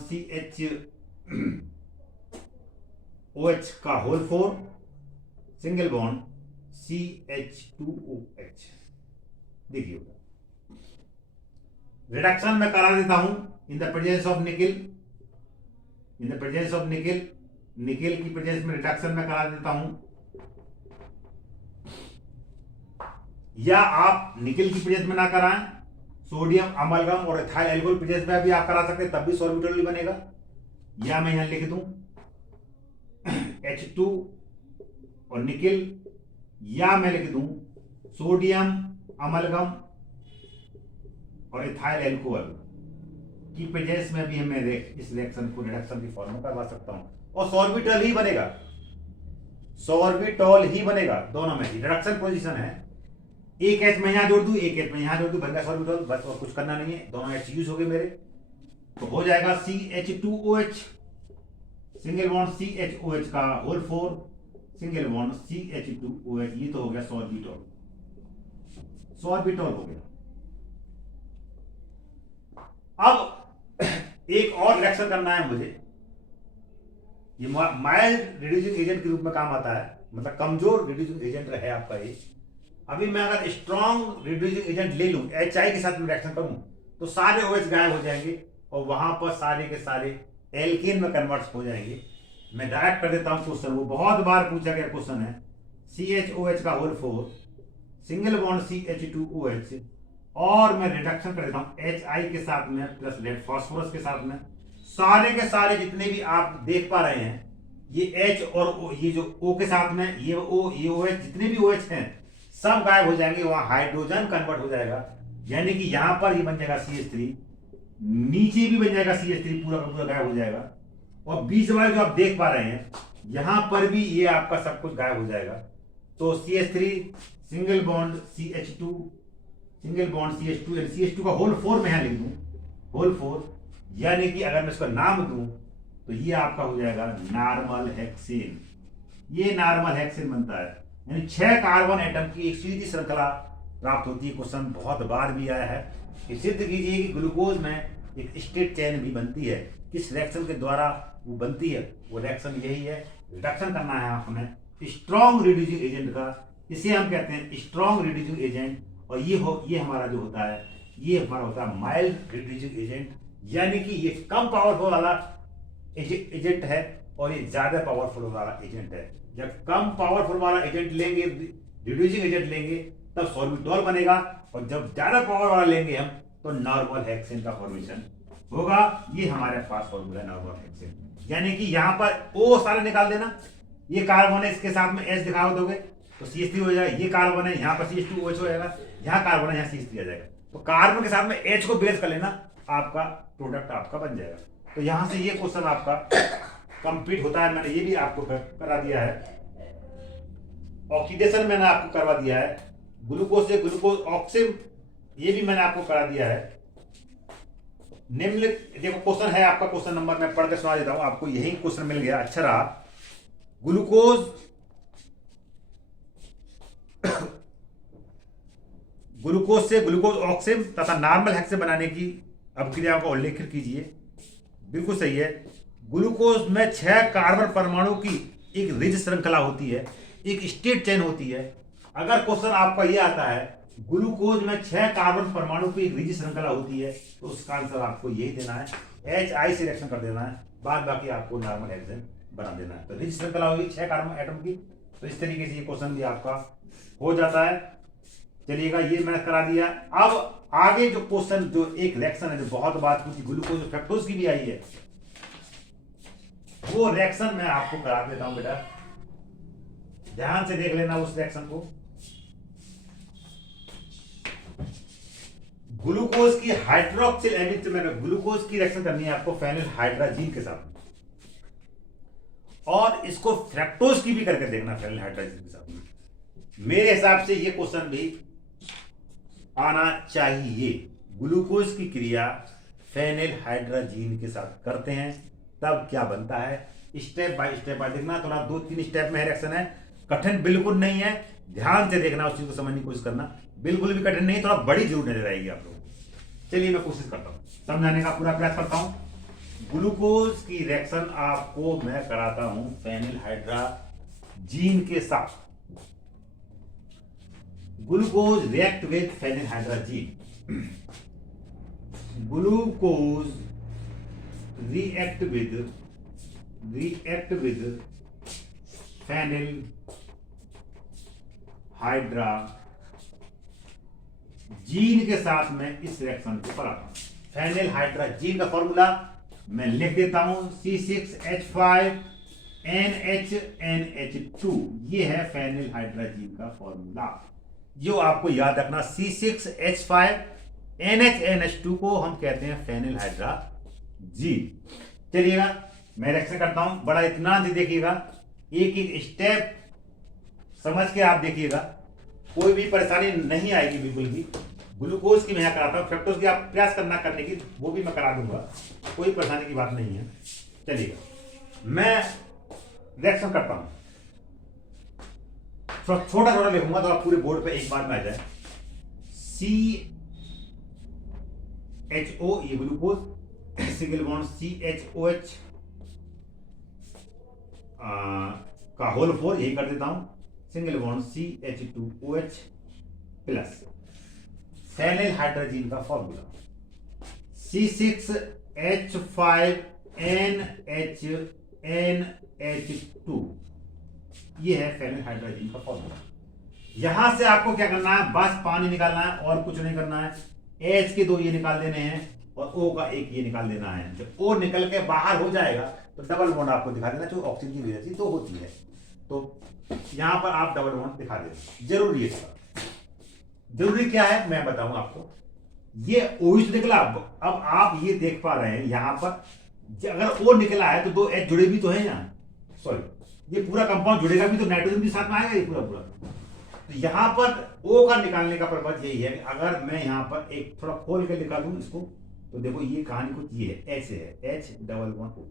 CHOH का होल 4 सिंगल बॉन्ड CH2OH। देखिए रिडक्शन में करा देता हूं in the presence of nickel, in the presence of nickel, nickel की प्रेजेंस में रिडक्शन में करा देता हूं, या आप निकिल की प्रेजेंस में ना कराएं, सोडियम अमलगम और एथाइल एल्कोहल प्रेजेंस में भी आप करा सकते हैं, तब भी सॉर्बिटोल बनेगा। या मैं यहां लिख दूं H2 और निकिल, या मैं लिख दूं सोडियम अमलगम और एथाइल एल्कोहल की प्रेजेंस में भी मैं इस रिएक्शन को रिडक्शन की फॉर्म में करवा सकता हूं, और सॉर्बिटॉल ही बनेगा, सॉर्बिटॉल ही बनेगा। दोनों में रिडक्शन पोजीशन है, एक H में यहां जोड़ दूं, एक H में यहां जोड़ दूं, बन गया सॉर्बिटॉल, बस और कुछ करना नहीं है, दोनों H यूज हो गए मेरे। तो हो जाएगा CH2OH सिंगल बॉन्ड CHOH का होल 4 सिंगल बॉन्ड CH2OH, ये तो हो गया सॉर्बिटॉल, सॉर्बिटॉल हो गया। अब एक और रिएक्शन करना है मुझे, ये माइल्ड रिड्यूसिंग एजेंट के रूप में काम आता है, मतलब कमजोर रिड्यूसिंग एजेंट है आपका ये। अभी मैं अगर स्ट्रॉन्ग रिड्यूसिंग एजेंट ले लूं, HI के साथ में रिएक्शन करूं, तो सारे OH गायब हो जाएंगे और वहां पर सारे के सारे एल्केन में कन्वर्ट हो जाएंगे। मैं डायरेक्ट कर देता हूं क्वेश्चन, वो बहुत बार पूछा गया क्वेश्चन है, CHOH का होल 4 सिंगल बॉन्ड CH2OH, और मैं रिडक्शन कर देता हूं HI के साथ में प्लस लेड फास्फोरस के साथ में, सारे के सारे जितने भी आप देख पा रहे हैं, ये H और O, ये जो O के साथ में ये O, ये OH, जितने भी OH हैं सब गायब हो जाएंगे, वहां हाइड्रोजन कन्वर्ट हो जाएगा, यानी कि यहां पर ये बन जाएगा CH3, नीचे भी बन जाएगा CH3, पूरा का पूरा गायब हो जाएगा, और बीच वाले जो आप देख पा रहे हैं यहां पर भी ये आपका सब कुछ गायब हो जाएगा। तो CH3 single bond CH2 single bond CH2 and CH2 का होल 4 में यहां लिख दूं, होल 4, यानी कि अगर मैं इसका नाम दूं तो ये आपका हो जाएगा नॉर्मल हेक्सेन। ये नॉर्मल हेक्सेन बनता है, यानी 6 कार्बन एटम की एक सीधी श्रृंखला प्राप्त होती है। क्वेश्चन बहुत बार भी आया है कि सिद्ध कीजिए कि ग्लूकोज में एक स्ट्रेट चेन भी बनती है, किस रिएक्शन के द्वारा वो बनती है, वो रिएक्शन यही है, रिडक्शन करना है हमें स्ट्रॉन्ग रिड्यूसिंग एजेंट का, इसे हम कहते हैं स्ट्रॉन्ग रिड्यूसिंग एजेंट। और ये हमारा जो होता है, ये हमारा होता है माइल्ड रिड्यूसिंग एजेंट, यानी कि ये कम पावरफुल वाला एजेंट है और ये ज्यादा पावरफुल वाला एजेंट है। जब कम पावरफुल वाला एजेंट लेंगे, रिड्यूसिंग एजेंट लेंगे, तब सॉर्बिटॉल बनेगा, और जब ज्यादा पावर वाला लेंगे हम तो नॉर्मल हेक्सेन का फॉर्मेशन होगा। ये हमारे पास फॉर्मूला है नॉर्मल हेक्सेन, यानी कि यहां पर O सारे निकाल देना, ये कार्बन है इसके साथ में H दिखा दोगे तो CH3 हो जाएगा, ये कार्बन है यहाँ पर CH2OH हो जाएगा, यहाँ कार्बन है यहाँ CH3 आ जाएगा, तो कार्बन के साथ में H को ब्रेक कर लेना, आपका प्रोडक्ट आपका बन जाएगा। तो यहां से ये क्वेश्चन आपका कंप्लीट होता है। मैंने ये भी आपको करा दिया है, ऑक्सीडेशन मैंने आपको करवा दिया है, ग्लूकोज से ग्लूकोज ऑक्सिम ये भी मैंने आपको करा दिया है। निम्नलिखित देखो क्वेश्चन है आपका, क्वेश्चन नंबर मैं पढ़ के सुना देता हूं आपको, यही क्वेश्चन मिल गया, अच्छा रहा। ग्लूकोज से ग्लूकोज ऑक्सिम तथा नॉर्मल हेक्सेन बनाने की अभिक्रिया का उल्लेख कीजिए। बिल्कुल सही है, ग्लूकोज में 6 कार्बन परमाणु की एक रिज श्रृंखला होती है, एक स्टेट चेन होती है। अगर क्वेश्चन आपका ये आता है ग्लूकोज में 6 कार्बन परमाणु की एक रिज श्रृंखला होती है, तो उसका आंसर आपको यही देना है, HI से रिएक्शन कर देना है, बाद बाकी आपको नॉर्मल हेक्सेन बना देना है। तो रिज श्रृंखला होगी 6 कार्बन एटम की, तो इस तरीके से ये क्वेश्चन भी आपका हो जाता है। चलिएगा, ये मैंने करा दिया। अब आगे जो क्वेश्चन, जो एक रिएक्शन है जो बहुत बात पूछी, ग्लूकोज फ्रक्टोज की भी आई है, वो रिएक्शन मैं आपको करा देता हूं बेटा, ध्यान से देख लेना उस रिएक्शन को। ग्लूकोज की हाइड्रोक्सिल एमिड से मैंने ग्लूकोज की रिएक्शन करनी है आपको फेनिल हाइड्राजीन के साथ, और इसको फ्रक्टोज की भी करके देखना फेनिल हाइड्राजीन के साथ। मेरे हिसाब से ये क्वेश्चन भी आना चाहिए। ग्लूकोज की क्रिया फेनिल हाइड्राजीन के साथ करते हैं, तब क्या बनता है, स्टेप बाय स्टेप देखना, थोड़ा 2-3 स्टेप में रिएक्शन है, कठिन बिल्कुल नहीं है, ध्यान से देखना, उस चीज को समझने की कोशिश करना, बिल्कुल भी कठिन नहीं, थोड़ा बड़ी जरूर नजर आएगी आप लोगों को। चलिए मैं कोशिश करता हूँ, समझाने का पूरा प्रयास करता हूँ। ग्लूकोज की रिएक्शन आपको मैं कराता हूं फेनिल हाइड्राजीन के साथ। Glucose react with phenyl hydrazine. Glucose react with phenyl hydrazine के साथ मैं इस रिएक्शन को कराता हूं। फेनिल हाइड्राजीन का फॉर्मूला मैं लिख देता हूं, C6H5NHNH2। ये है फेनिल हाइड्राजीन का फॉर्मूला, जो आपको याद रखना। C6H5NHNH2 को हम कहते हैं फेनिल हाइड्राजीन। चलिएगा मैं रिएक्शन करता हूं, बड़ा इत्मीनान से देखिएगा, एक एक स्टेप समझ के आप देखिएगा, कोई भी परेशानी नहीं आएगी बिल्कुल भी। ग्लूकोज की मैं कराता हूँ, फ्रक्टोज की आप प्रयास करना करने की, वो भी मैं करा दूंगा, कोई परेशानी की बात नहीं है। चलिए मैं रिएक्शन करता हूं, छोटा छोटा लिखूंगा तो आप पूरे बोर्ड पे एक बार में आ जाए। CHO ये ग्लूकोज, सिंगल बॉन्ड CHOH का होल 4 यही कर देता हूं, single bond CH2OH plus phenyl hydrazine का फॉर्मूला C6H5NHNH2। ये है फेनिल हाइड्रोजीन का फॉर्मूला। यहां से आपको क्या करना है, बस पानी निकालना है और कुछ नहीं करना है। H के 2 ये निकाल देने हैं और O का 1 ये निकाल देना है। जब O निकल के बाहर हो जाएगा तो डबल बॉन्ड आपको दिखा देना, जो ऑक्सीजन की वजह से तो होती है। तो यहां पर आप डबल बॉन्ड दिखा देना, जरूरी है इसका। जरूरी क्या है मैं बताऊं आपको। ये OH निकला, अब आप ये देख पा रहे हैं यहां पर अगर O निकला है तो 2 H जुड़े भी तो हैं यहां, सॉरी ये पूरा कंपाउंड जुड़ेगा भी तो नाइट्रोजन भी साथ में आएगा ये पूरा पूरा। तो यहां पर O का निकालने का पर्पज यही है कि अगर मैं यहां पर एक थोड़ा खोल के लिखा दूं इसको, तो देखो ये कहानी कुछ ये है, H है, H डबल बॉन्ड O।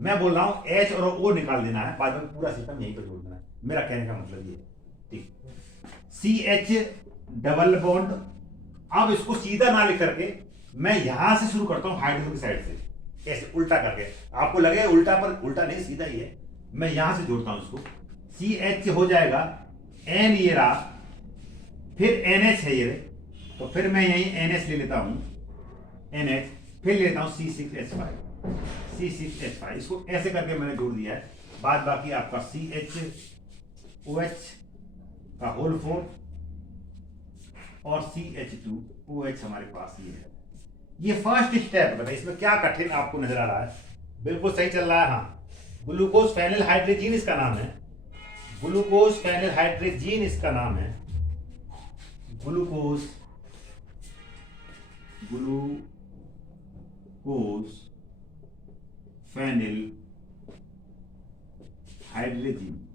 मैं बोल रहा हूं H और O निकाल देना है, बाद में पूरा सिस्टम यहीं पर जोड़ देना है, मेरा कहने का मतलब ये है। ठीक, CH डबल बॉन्ड। अब इसको सीधा ना लिख करके मैं यहां से शुरू करता हूं हाइड्रोजन की साइड से, ऐसे उल्टा करके। आपको लगे उल्टा, पर उल्टा नहीं सीधा ही है। मैं यहां से जोड़ता हूं इसको, CH हो जाएगा, N ये रहा, फिर NH है ये, तो फिर मैं यहीं NH ले लेता हूं, NH, फिर ले लेता हूं C6H5, इसको ऐसे करके मैंने जोड़ दिया है। बाद बाकी आपका CHOH का होल 4 और CH2OH हमारे पास ये है। ये फर्स्ट स्टेप बताइए, इसमें क्या कठिन आपको नजर आ रहा है? बिल्कुल सही चल रहा है। हाँ, ग्लूकोज फेनिल हाइड्रोजीन इसका नाम है, ग्लूकोज फेनिल हाइड्रोजीन इसका नाम है, ग्लूकोज फेनिल हाइड्रोजीन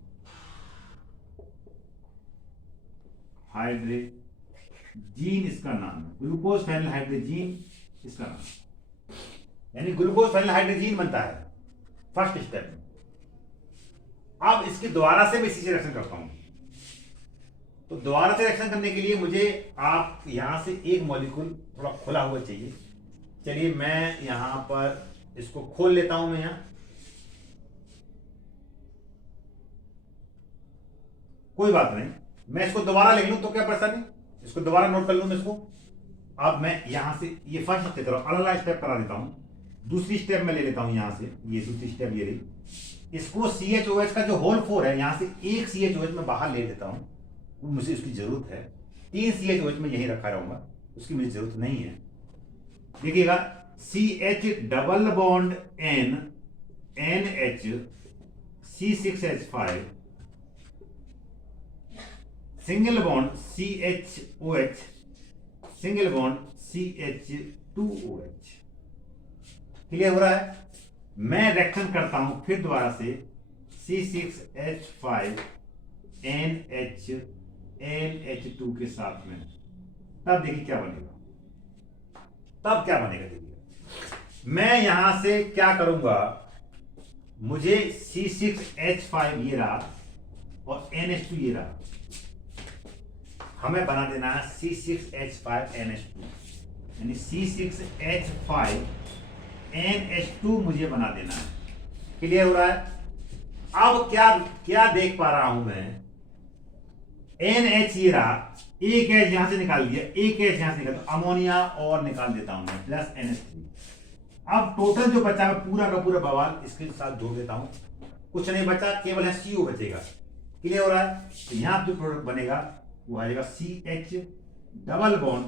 इसका नाम है, ग्लूकोज फेनिल हाइड्रोजीन इसका नाम, यानी ग्लूकोज फेनिल हाइड्रोजीन बनता है फर्स्ट स्टेप में। अब इसके दोबारा से मैं इसी से रिएक्शन करता हूं, तो दोबारा से रिएक्शन करने के लिए मुझे आप यहां से एक मॉलिक्यूल थोड़ा खुला हुआ चाहिए। चलिए मैं यहां पर इसको खोल लेता हूं, मैं यहां कोई बात नहीं, मैं इसको दोबारा लिख लूं तो क्या परेशानी, इसको दोबारा नोट कर लूं मैं इसको। अब मैं यहां से ये फर्स्ट की तरफ अलग अलग स्टेप करा देता हूं। दूसरी स्टेप में ले लेता हूं यहां से, ये दूसरी स्टेप ये रही, इसको CHOH का जो होल 4 है यहां से एक CHOH में बाहर ले लेता हूं, मुझे उसकी जरूरत है। 3 CHOH में यही रखा रहूंगा, उसकी मुझे जरूरत नहीं है। देखिएगा CH double bond N NH C6H5 single bond CHOH single bond CH2OH। Clear हो रहा है? मैं रिएक्शन करता हूं फिर दोबारा से C6H5NH2 के साथ में, तब देखिए क्या बनेगा, देखिए मैं यहां से क्या करूंगा, मुझे C6H5 ये रहा और NH2 ये रहा, हमें बना देना है C6H5NH2, यानी C6H5NH2 मुझे बना देना है। क्लियर हो रहा है? अब क्या क्या देख पा रहा हूं मैं, NH ये रहा, एक गैस यहां से निकाल दिया, एक गैस यहां से निकाल, तो अमोनिया और निकाल देता हूं मैं, प्लस NH3। अब टोटल जो बचा है पूरा का पूरा बवाल इसके साथ जोड़ देता हूं, कुछ नहीं बचा, केवल है CO बचेगा। क्लियर हो रहा है? तो यहां जो प्रोडक्ट बनेगा वो आ जाएगा CH double bond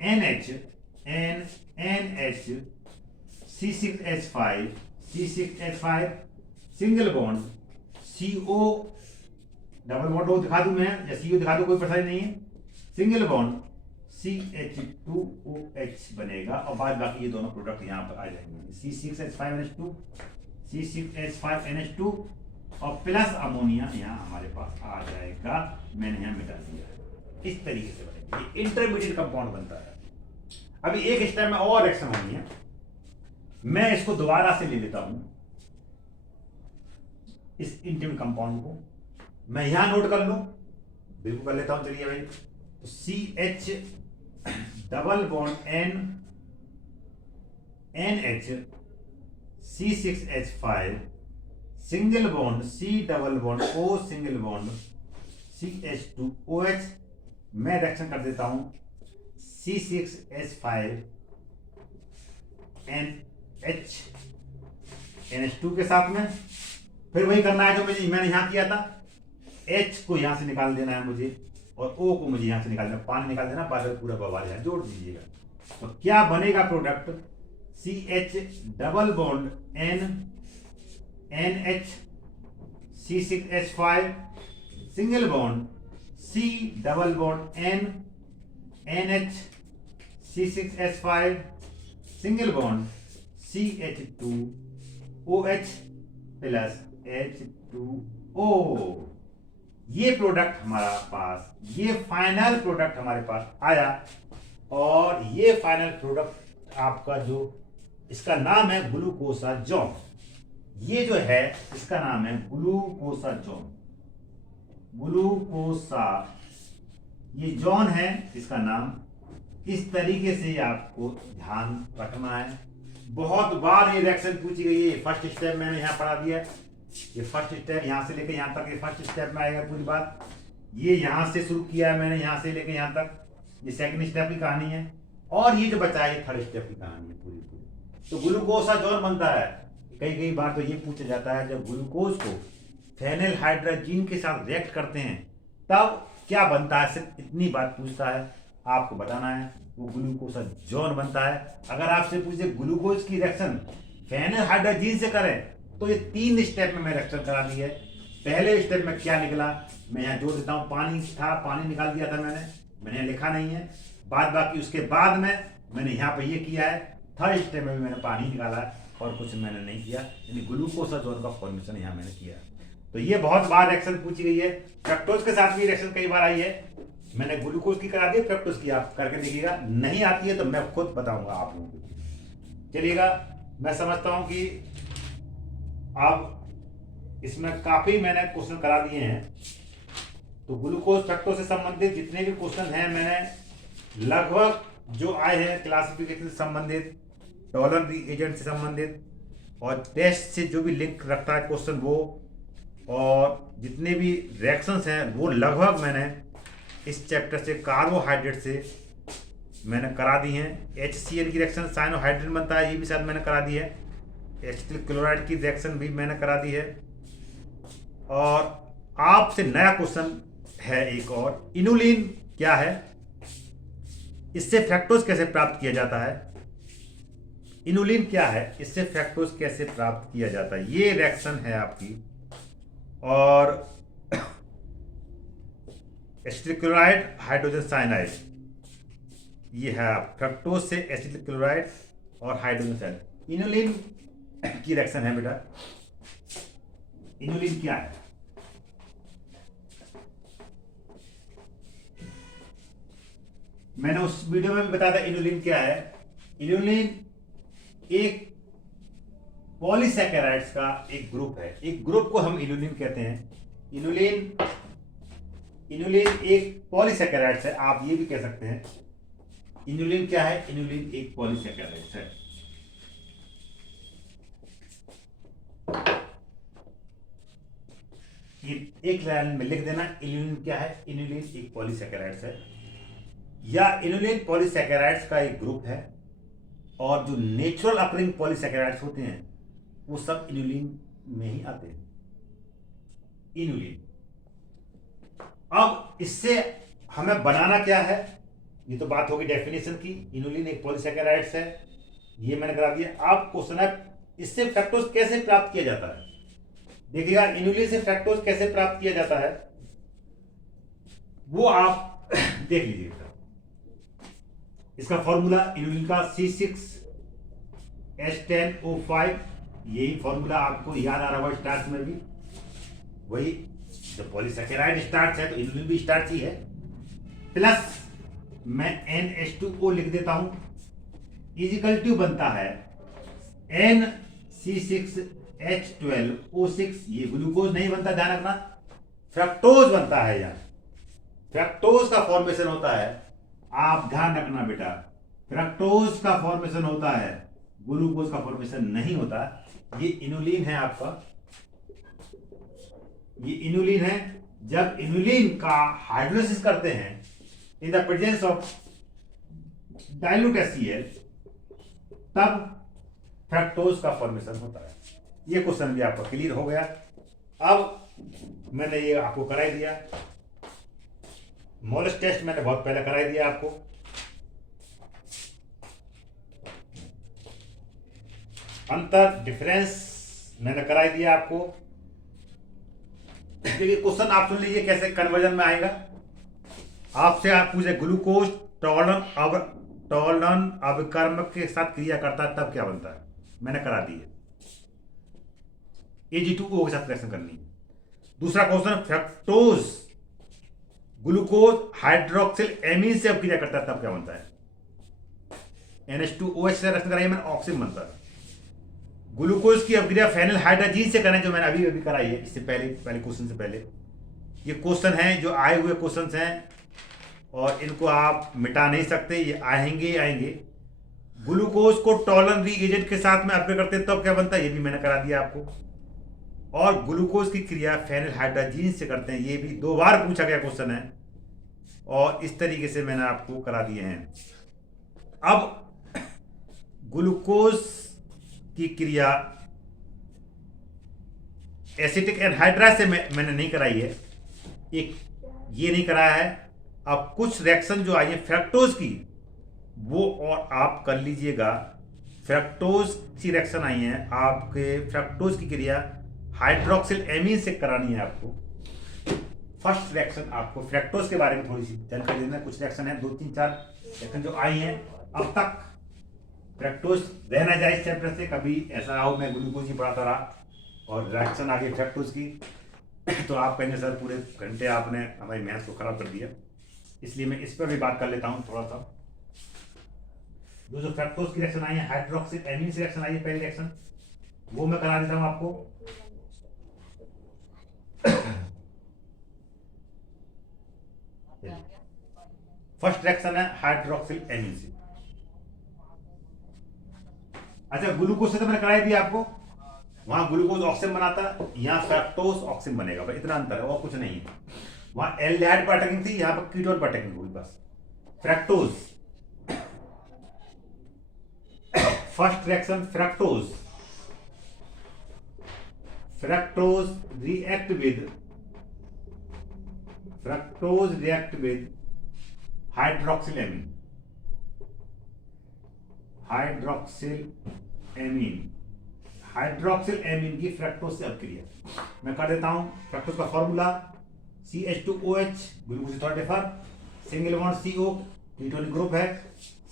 NH C6H5 single bond CO double bond वो दिखा दूं मैं, या CO दिखा दूं, कोई परेशानी नहीं है। सिंगल बॉन्ड CH2OH बनेगा और बाद बाकी ये दोनों प्रोडक्ट यहाँ पर आ जाएंगे, C6H5NH2 और प्लस अमोनिया यहाँ हमारे पास आ जाएगा। मैंने यहाँ मिटा दिया, इस तरीके से बनेगा, ये इंटरमीडिएट कंपाउंड बनता है। अभी एक स्टेप में और रिएक्शन होनी है, मैं इसको दोबारा से ले लेता हूं, इस इंटरमीडिएट कंपाउंड को मैं यहां नोट कर लूं, बिल्कुल कर लेता हूं। चलिए भाई, तो CH double bond NH C6H5 single bond C double bond O single bond CH2OH। मैं रिएक्शन कर देता हूं C6H5NH2 के साथ में। फिर वही करना है जो मैंने यहां किया था, H को यहां से निकाल देना है मुझे और O को मुझे यहां से निकाल देना, पानी निकाल देना, बाद में पूरा बवाल यहां जोड़ दीजिएगा। तो क्या बनेगा product, CH double bond NH C6H5 single bond C double bond NH C6H5 single bond CH2OH plus H2O। ये प्रोडक्ट हमारा पास, ये फाइनल प्रोडक्ट हमारे पास आया। और ये फाइनल प्रोडक्ट आपका जो इसका नाम है ग्लूकोसाजोन, ये जो है इसका नाम है ग्लूकोसाजोन। ग्लूकोसा ये जॉन है इसका नाम। इस तरीके से आपको ध्यान रखना है। बहुत बार ये रिएक्शन पूछी गई है। फर्स्ट स्टेप मैंने यहाँ पढ़ा दिया है, ये फर्स्ट स्टेप यहाँ से लेकर यहाँ तक, ये फर्स्ट स्टेप में आएगा पूरी बात। ये यहाँ से शुरू किया है मैंने, यहाँ से लेकर यहाँ तक, ये सेकंड स्टेप की कहानी है। और ये जो बचा है ये थर्ड स्टेप की कहानी है पूरी पूरी। तो ग्लूकोसाजोन बनता है। कई बार तो ये पूछा जाता है, जब ग्लूकोज को फेनिल हाइड्रोजीन के साथ रिएक्ट करते हैं तब क्या बनता है, सिर्फ इतनी बात पूछता है, आपको बताना है, वो ग्लूकोसाजोन बनता है। अगर आपसे पूछे ग्लूकोज की रिएक्शन फेनिल हाइड्रोजीन से करें तो ये 3 स्टेप में मैं रिएक्शन करा दी है। पहले स्टेप में क्या निकला मैं यहाँ जोड़ देता हूँ, पानी था, पानी निकाल दिया था मैंने लिखा नहीं है, बाद बाकी उसके बाद में मैंने यहाँ पे ये किया है। थर्ड स्टेप में भी मैंने पानी निकाला है और कुछ मैंने नहीं किया, यानी ग्लूकोसाजोन का फॉर्मेशन यहाँ मैंने किया। तो ये बहुत बार रिएक्शन पूछी गई है। फ्रक्टोज के साथ भी रिएक्शन कई बार आई है। मैंने ग्लूकोज की करा दी, फ्रक्टोज की आप करके देखिएगा। नहीं आती है तो मैं खुद बताऊंगा आप लोगों को। चलिएगा, मैं समझता हूं कि अब इसमें काफी मैंने क्वेश्चन करा दिए हैं। तो ग्लूकोज फ्रक्टोज से संबंधित जितने भी क्वेश्चन हैं मैंने लगभग जो आए हैं क्लासिफिकेशन से संबंधित, टॉलरेंस एजेंट से संबंधित और टेस्ट से जो भी लिंक रखता है क्वेश्चन वो, और जितने भी रिएक्शंस हैं वो लगभग मैंने इस चैप्टर से कार्बोहाइड्रेट से मैंने करा दी हैं। HCl की रिएक्शन साइनोहाइड्रेट बनता है, ये भी शायद मैंने करा दी है। एसिटिल क्लोराइड की रिएक्शन भी मैंने करा दी है। और आपसे नया क्वेश्चन है एक और, इनुलिन क्या है, इससे फ्रक्टोज कैसे प्राप्त किया जाता है। इनुलिन क्या है, इससे फ्रक्टोज कैसे प्राप्त किया जाता है, ये रिएक्शन है आपकी। और एसिटिल क्लोराइड हाइड्रोजन साइनाइड, ये है फ्रक्टोज से एसिटिल क्लोराइड और हाइड्रोजन साइनाइड। इनुलिन की रिएक्शन है बेटा। इनुलिन क्या है, मैंने उस वीडियो में भी बताया था इनुलिन क्या है। इनुलिन एक पॉलीसैकेराइड्स का एक ग्रुप है। एक ग्रुप को हम इनुलिन कहते हैं। इनुलिन इनुलिन एक पॉलीसैकेराइड्स है, आप ये भी कह सकते हैं। इनुलिन क्या है? इनुलिन एक पॉलीसैकेराइड्स है। एक लाइन में लिख देना, इनुलिन क्या है? इनुलिन एक पॉलीसैकेराइड्स है, या इनुलिन पॉलीसैकेराइड्स का एक ग्रुप है, और जो नेचुरल अकरिंग पॉलीसैकेराइड्स होते हैं वो सब इनुलिन में ही आते हैं। इनुलिन। अब इससे हमें बनाना क्या है? ये तो बात होगी डेफिनेशन की। इनुलिन एक पॉलीसैकेराइड्स है, ये मैंने करा दिया। अब क्वेश्चन है इससे फ्रक्टोज कैसे प्राप्त किया जाता है। देखिएगा, इनुलिन से फ्रक्टोज कैसे प्राप्त किया जाता है वो आप देख लीजिएगा। इसका फॉर्मूला इनुलिन का C6H10O5, यही फॉर्मूला आपको याद आ रहा होगा स्टार्च में भी। वही जब पॉलीसैकेराइड स्टार्च है तो इनुलिन भी स्टार्च ही है। प्लस मैं NH2O लिख देता हूं, इजिकल टू बनता है NC6H12O6। ये ग्लूकोज नहीं बनता, ध्यान रखना, फ्रक्टोज बनता है। यार फ्रक्टोज का फॉर्मेशन होता है, आप ध्यान रखना बेटा, फ्रक्टोज का फॉर्मेशन होता है, ग्लूकोज का फॉर्मेशन नहीं होता। ये इनुलिन है आपका, ये इनुलिन है। जब इनुलिन का हाइड्रोलिसिस करते हैं इन the presence of dilute HCl, तब फ्रक्टोज का फॉर्मेशन होता है। ये क्वेश्चन भी आपका क्लियर हो गया। अब मैंने ये आपको कराई दिया, मोलस टेस्ट मैंने बहुत पहले कराई दिया आपको। अंतर डिफरेंस मैंने कराई दिया आपको। देखिए क्वेश्चन आप सुन लीजिए कैसे कन्वर्जन में आएगा। आपसे आप पूछे ग्लूकोज टॉलन अभिकर्मक के साथ क्रिया करता है तब क्या बनता है, मैंने करा दी है। Ag2O के साथ रिएक्शन करनी है। दूसरा question, fructose glucose hydroxyl amine से अब क्रिया करता है तब क्या बनता है। NH2OH से रिएक्शन कराई मैंने, ऑक्सीजन बनता है। ग्लूकोज की अभिक्रिया फेनिल हाइड्रोजीन से करें, जो मैंने अभी अभी कराई है, इससे पहले क्वेश्चन से पहले। ये क्वेश्चन हैं जो आए हुए क्वेश्चन हैं और इनको आप मिटा नहीं सकते, ये आएंगे। ग्लूकोज को टॉलन रीएजेंट के साथ में अभिक्रिया करते हैं तब क्या बनता है, ये भी मैंने करा दिया आपको। और ग्लूकोज की क्रिया फेनिल हाइड्रोजीन से करते हैं, ये भी 2 बार पूछा गया क्वेश्चन है, और इस तरीके से मैंने आपको करा दिए हैं। अब ग्लूकोज की क्रिया एसिटिक एनहाइड्राइड से मैंने नहीं कराई है, एक ये नहीं कराया है। अब कुछ रिएक्शन जो आई है फ्रक्टोज की, वो और आप कर लीजिएगा। फ्रक्टोज की रिएक्शन आई है, आपके फ्रक्टोज की क्रिया हाइड्रोक्सिल एमीन से करानी है आपको। फर्स्ट रिएक्शन आपको फ्रक्टोज के बारे में थोड़ी सी जानकारी देना। कुछ रिएक्शन है, 2, 3, 4 रिएक्शन जो आई हैं अब तक। फ्रक्टोज रहना जाए इस चैप्टर से, कभी ऐसा हो मैं ग्लूकोज ही पढ़ाता रहा और रिएक्शन आ गई फ्रक्टोज की तो आप कहेंगे सर पूरे घंटे आपने हमारी मैथ्स को खराब कर दिया। इसलिए मैं इस पर भी बात कर लेता हूँ थोड़ा सा। जो फ्रक्टोज की रिएक्शन आई है, हाइड्रोक्सिल एमीन से रिएक्शन आई है, पहली रिएक्शन वो मैं करा देता हूँ आपको। फर्स्ट रिएक्शन है हाइड्रोक्सिल एमीन से। अच्छा, ग्लूकोज से तो मैंने कराई दिया आपको, वहां ग्लूकोज ऑक्सीजन बनाता, यहाँ फ्रक्टोज ऑक्सीजन बनेगा, भाई इतना अंतर है और कुछ नहीं है। वहां एल्डिहाइड पर अटैकिंग थी, यहाँ पर कीटोन पर अटैकिंग हुई बस। Fructose first reaction fructose react with hydroxyl amine की फ्रक्टोज से अपक्रिया मैं कर देता हूं। फ्रक्टोज का formula CH2OH, glucose differ, single bond CO, ketonic group है,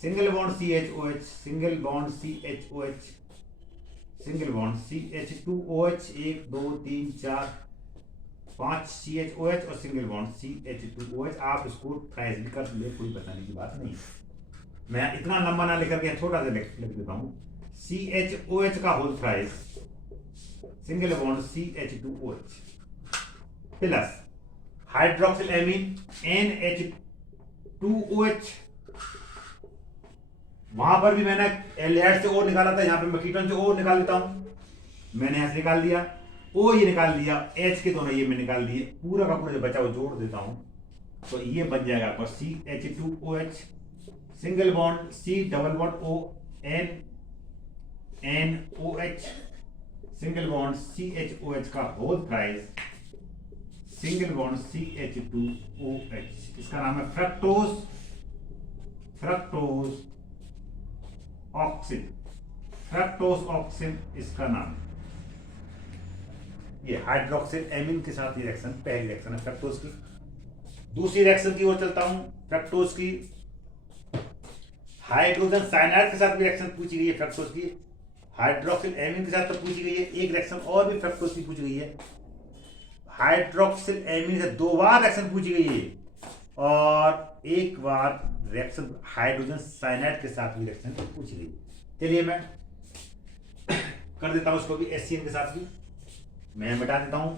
single bond CHOH, single bond CHOH, single bond CH2OH, 1 2 3 4 5 CHOH और सिंगल बॉन्ड CH2OH। आप इसको ट्राइज भी कर ले, कोई बताने की बात नहीं। मैं इतना लंबा ना लेकर के छोटा सा लिख देता हूं। CHOH का whole price, single bond CH2OH, plus hydroxyl amine NH2OH, वहां पर भी मैंने एल्डिहाइड से O निकाला था, यहां पे मैं कीटोन से O निकाल देता हूं, मैंने यहां से निकाल दिया, O ये निकाल दिया, H के दोनों ये मैं निकाल दिए, पूरा का पूरा जो बचा वो जोड़ देता हूं, तो ये बन जाएगा आपका CH2OH, single bond C double bond O NOH, single bond CHOH का whole price, single bond CH2OH, इसका नाम है फ्रक्टोज ऑक्सिन इसका नाम। ये हाइड्रोक्सिल एमीन के साथ ये रिएक्शन, पहली रिएक्शन है फ्रक्टोज की। दूसरी रिएक्शन की ओर चलता हूं, फ्रक्टोज की हाइड्रोजन साइनाइड के साथ भी रिएक्शन पूछी गई है फ्रक्टोज की, हाइड्रोक्सिल एमीन के साथ तो पूछी गई है, एक रिएक्शन और भी फ्रक्टोज की पूछी गई है, हाइड्रोक्सिल एमीन से 2 बार रिएक्शन पूछी गई है, और एक बार रिएक्शन हाइड्रोजन साइनाइड के साथ भी रिएक्शन पूछी गई। चलिए मैं कर देता हूं उसको भी HCN के साथ भी, मैं मिटा देता हूं,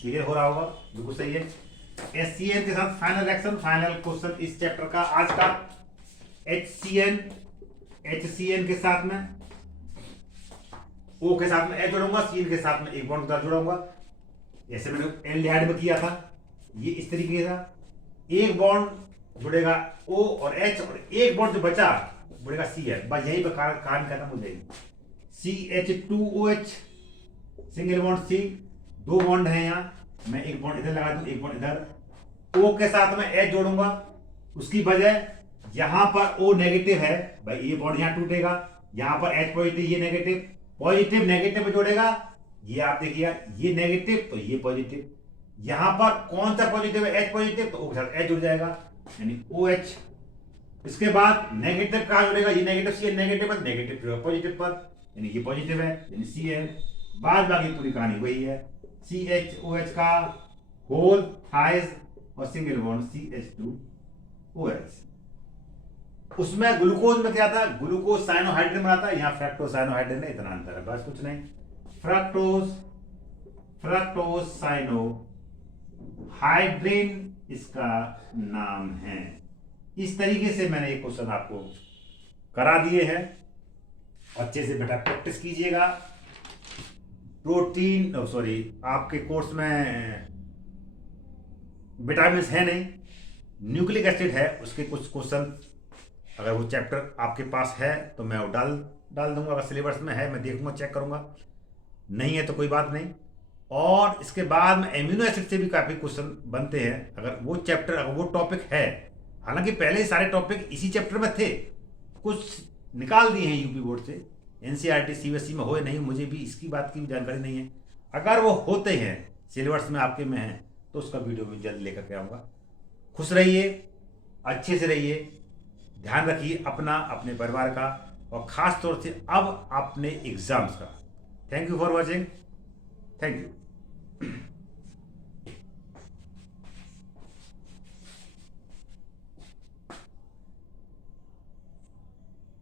क्लियर हो रहा होगा, बिल्कुल सही है। HCN के साथ फाइनल रिएक्शन, फाइनल क्वेश्चन इस चैप्टर का आज का, HCN के साथ में O के साथ में H जोड़ूंगा, CN के साथ में एक बॉन्ड जोड़ूंगा, जैसे मैंने एल्डिहाइड में किया था, ये इस तरीके का एक बॉन्ड जुड़ेगा O और H, और एक बॉन्ड जो बचा जुड़ेगा CN, बस यही पर कहानी खत्म हो जाएगी। CH2OH, single bond C, 2 bond है यहाँ, मैं एक बॉन्ड इधर लगा दूं, एक बॉन्ड इधर, O के साथ में H जोड़ूंगा, उसकी वजह यहां पर O नेगेटिव है, भाई ये बॉन्ड यहां टूटेगा, यहां पर H पॉजिटिव, ये नेगेटिव, पॉजिटिव नेगेटिव में जोड़ेगा, ये आप देखिए ये नेगेटिव तो ये पॉजिटिव, यहां पर कौन सा पॉजिटिव है, H पॉजिटिव, तो O के साथ H जुड़ जाएगा यानी OH। इसके बाद नेगेटिव कहां जुड़ेगा, ये नेगेटिव CN नेगेटिव पर, नेगेटिव जुड़ेगा पॉजिटिव पर, यानी ये पॉजिटिव है यानी CN, बाद बाकी पूरी कहानी वही है, CHOH का होल थाइज और सिंगल बॉन्ड CH2OH। उसमें ग्लूकोज में क्या था, ग्लूकोज साइनोहाइड्रिन बना था, यहाँ फ्रक्टोज साइनोहाइड्रिन है, इतना अंतर है बस, कुछ नहीं। फ्रक्टोज साइनोहाइड्रिन इसका नाम है। इस तरीके से मैंने ये क्वेश्चन आपको करा दिए हैं, अच्छे से बेटा प्रैक्टिस कीजिएगा। प्रोटीन आपके कोर्स में विटामिन है नहीं, न्यूक्लिक एसिड है, उसके कुछ क्वेश्चन अगर वो चैप्टर आपके पास है तो मैं वो डाल दूंगा, अगर सिलेबस में है मैं देखूंगा, चेक करूंगा, नहीं है तो कोई बात नहीं। और इसके बाद में एमिनो एसिड से भी काफ़ी क्वेश्चन बनते हैं, अगर वो चैप्टर, अगर वो टॉपिक है, हालांकि पहले ही सारे टॉपिक इसी चैप्टर में थे, कुछ निकाल दिए हैं यूपी बोर्ड से, NCERT CBSE में हो नहीं, मुझे भी इसकी बात की जानकारी नहीं है, अगर वो होते हैं सिलेबस में आपके में है तो उसका वीडियो भी जल्द लेकर के आऊँगा। खुश रहिए, अच्छे से रहिए, ध्यान रखिए अपना, अपने परिवार का, और ख़ास तौर से अब अपने एग्ज़ाम्स का। Thank you for watching, thank you.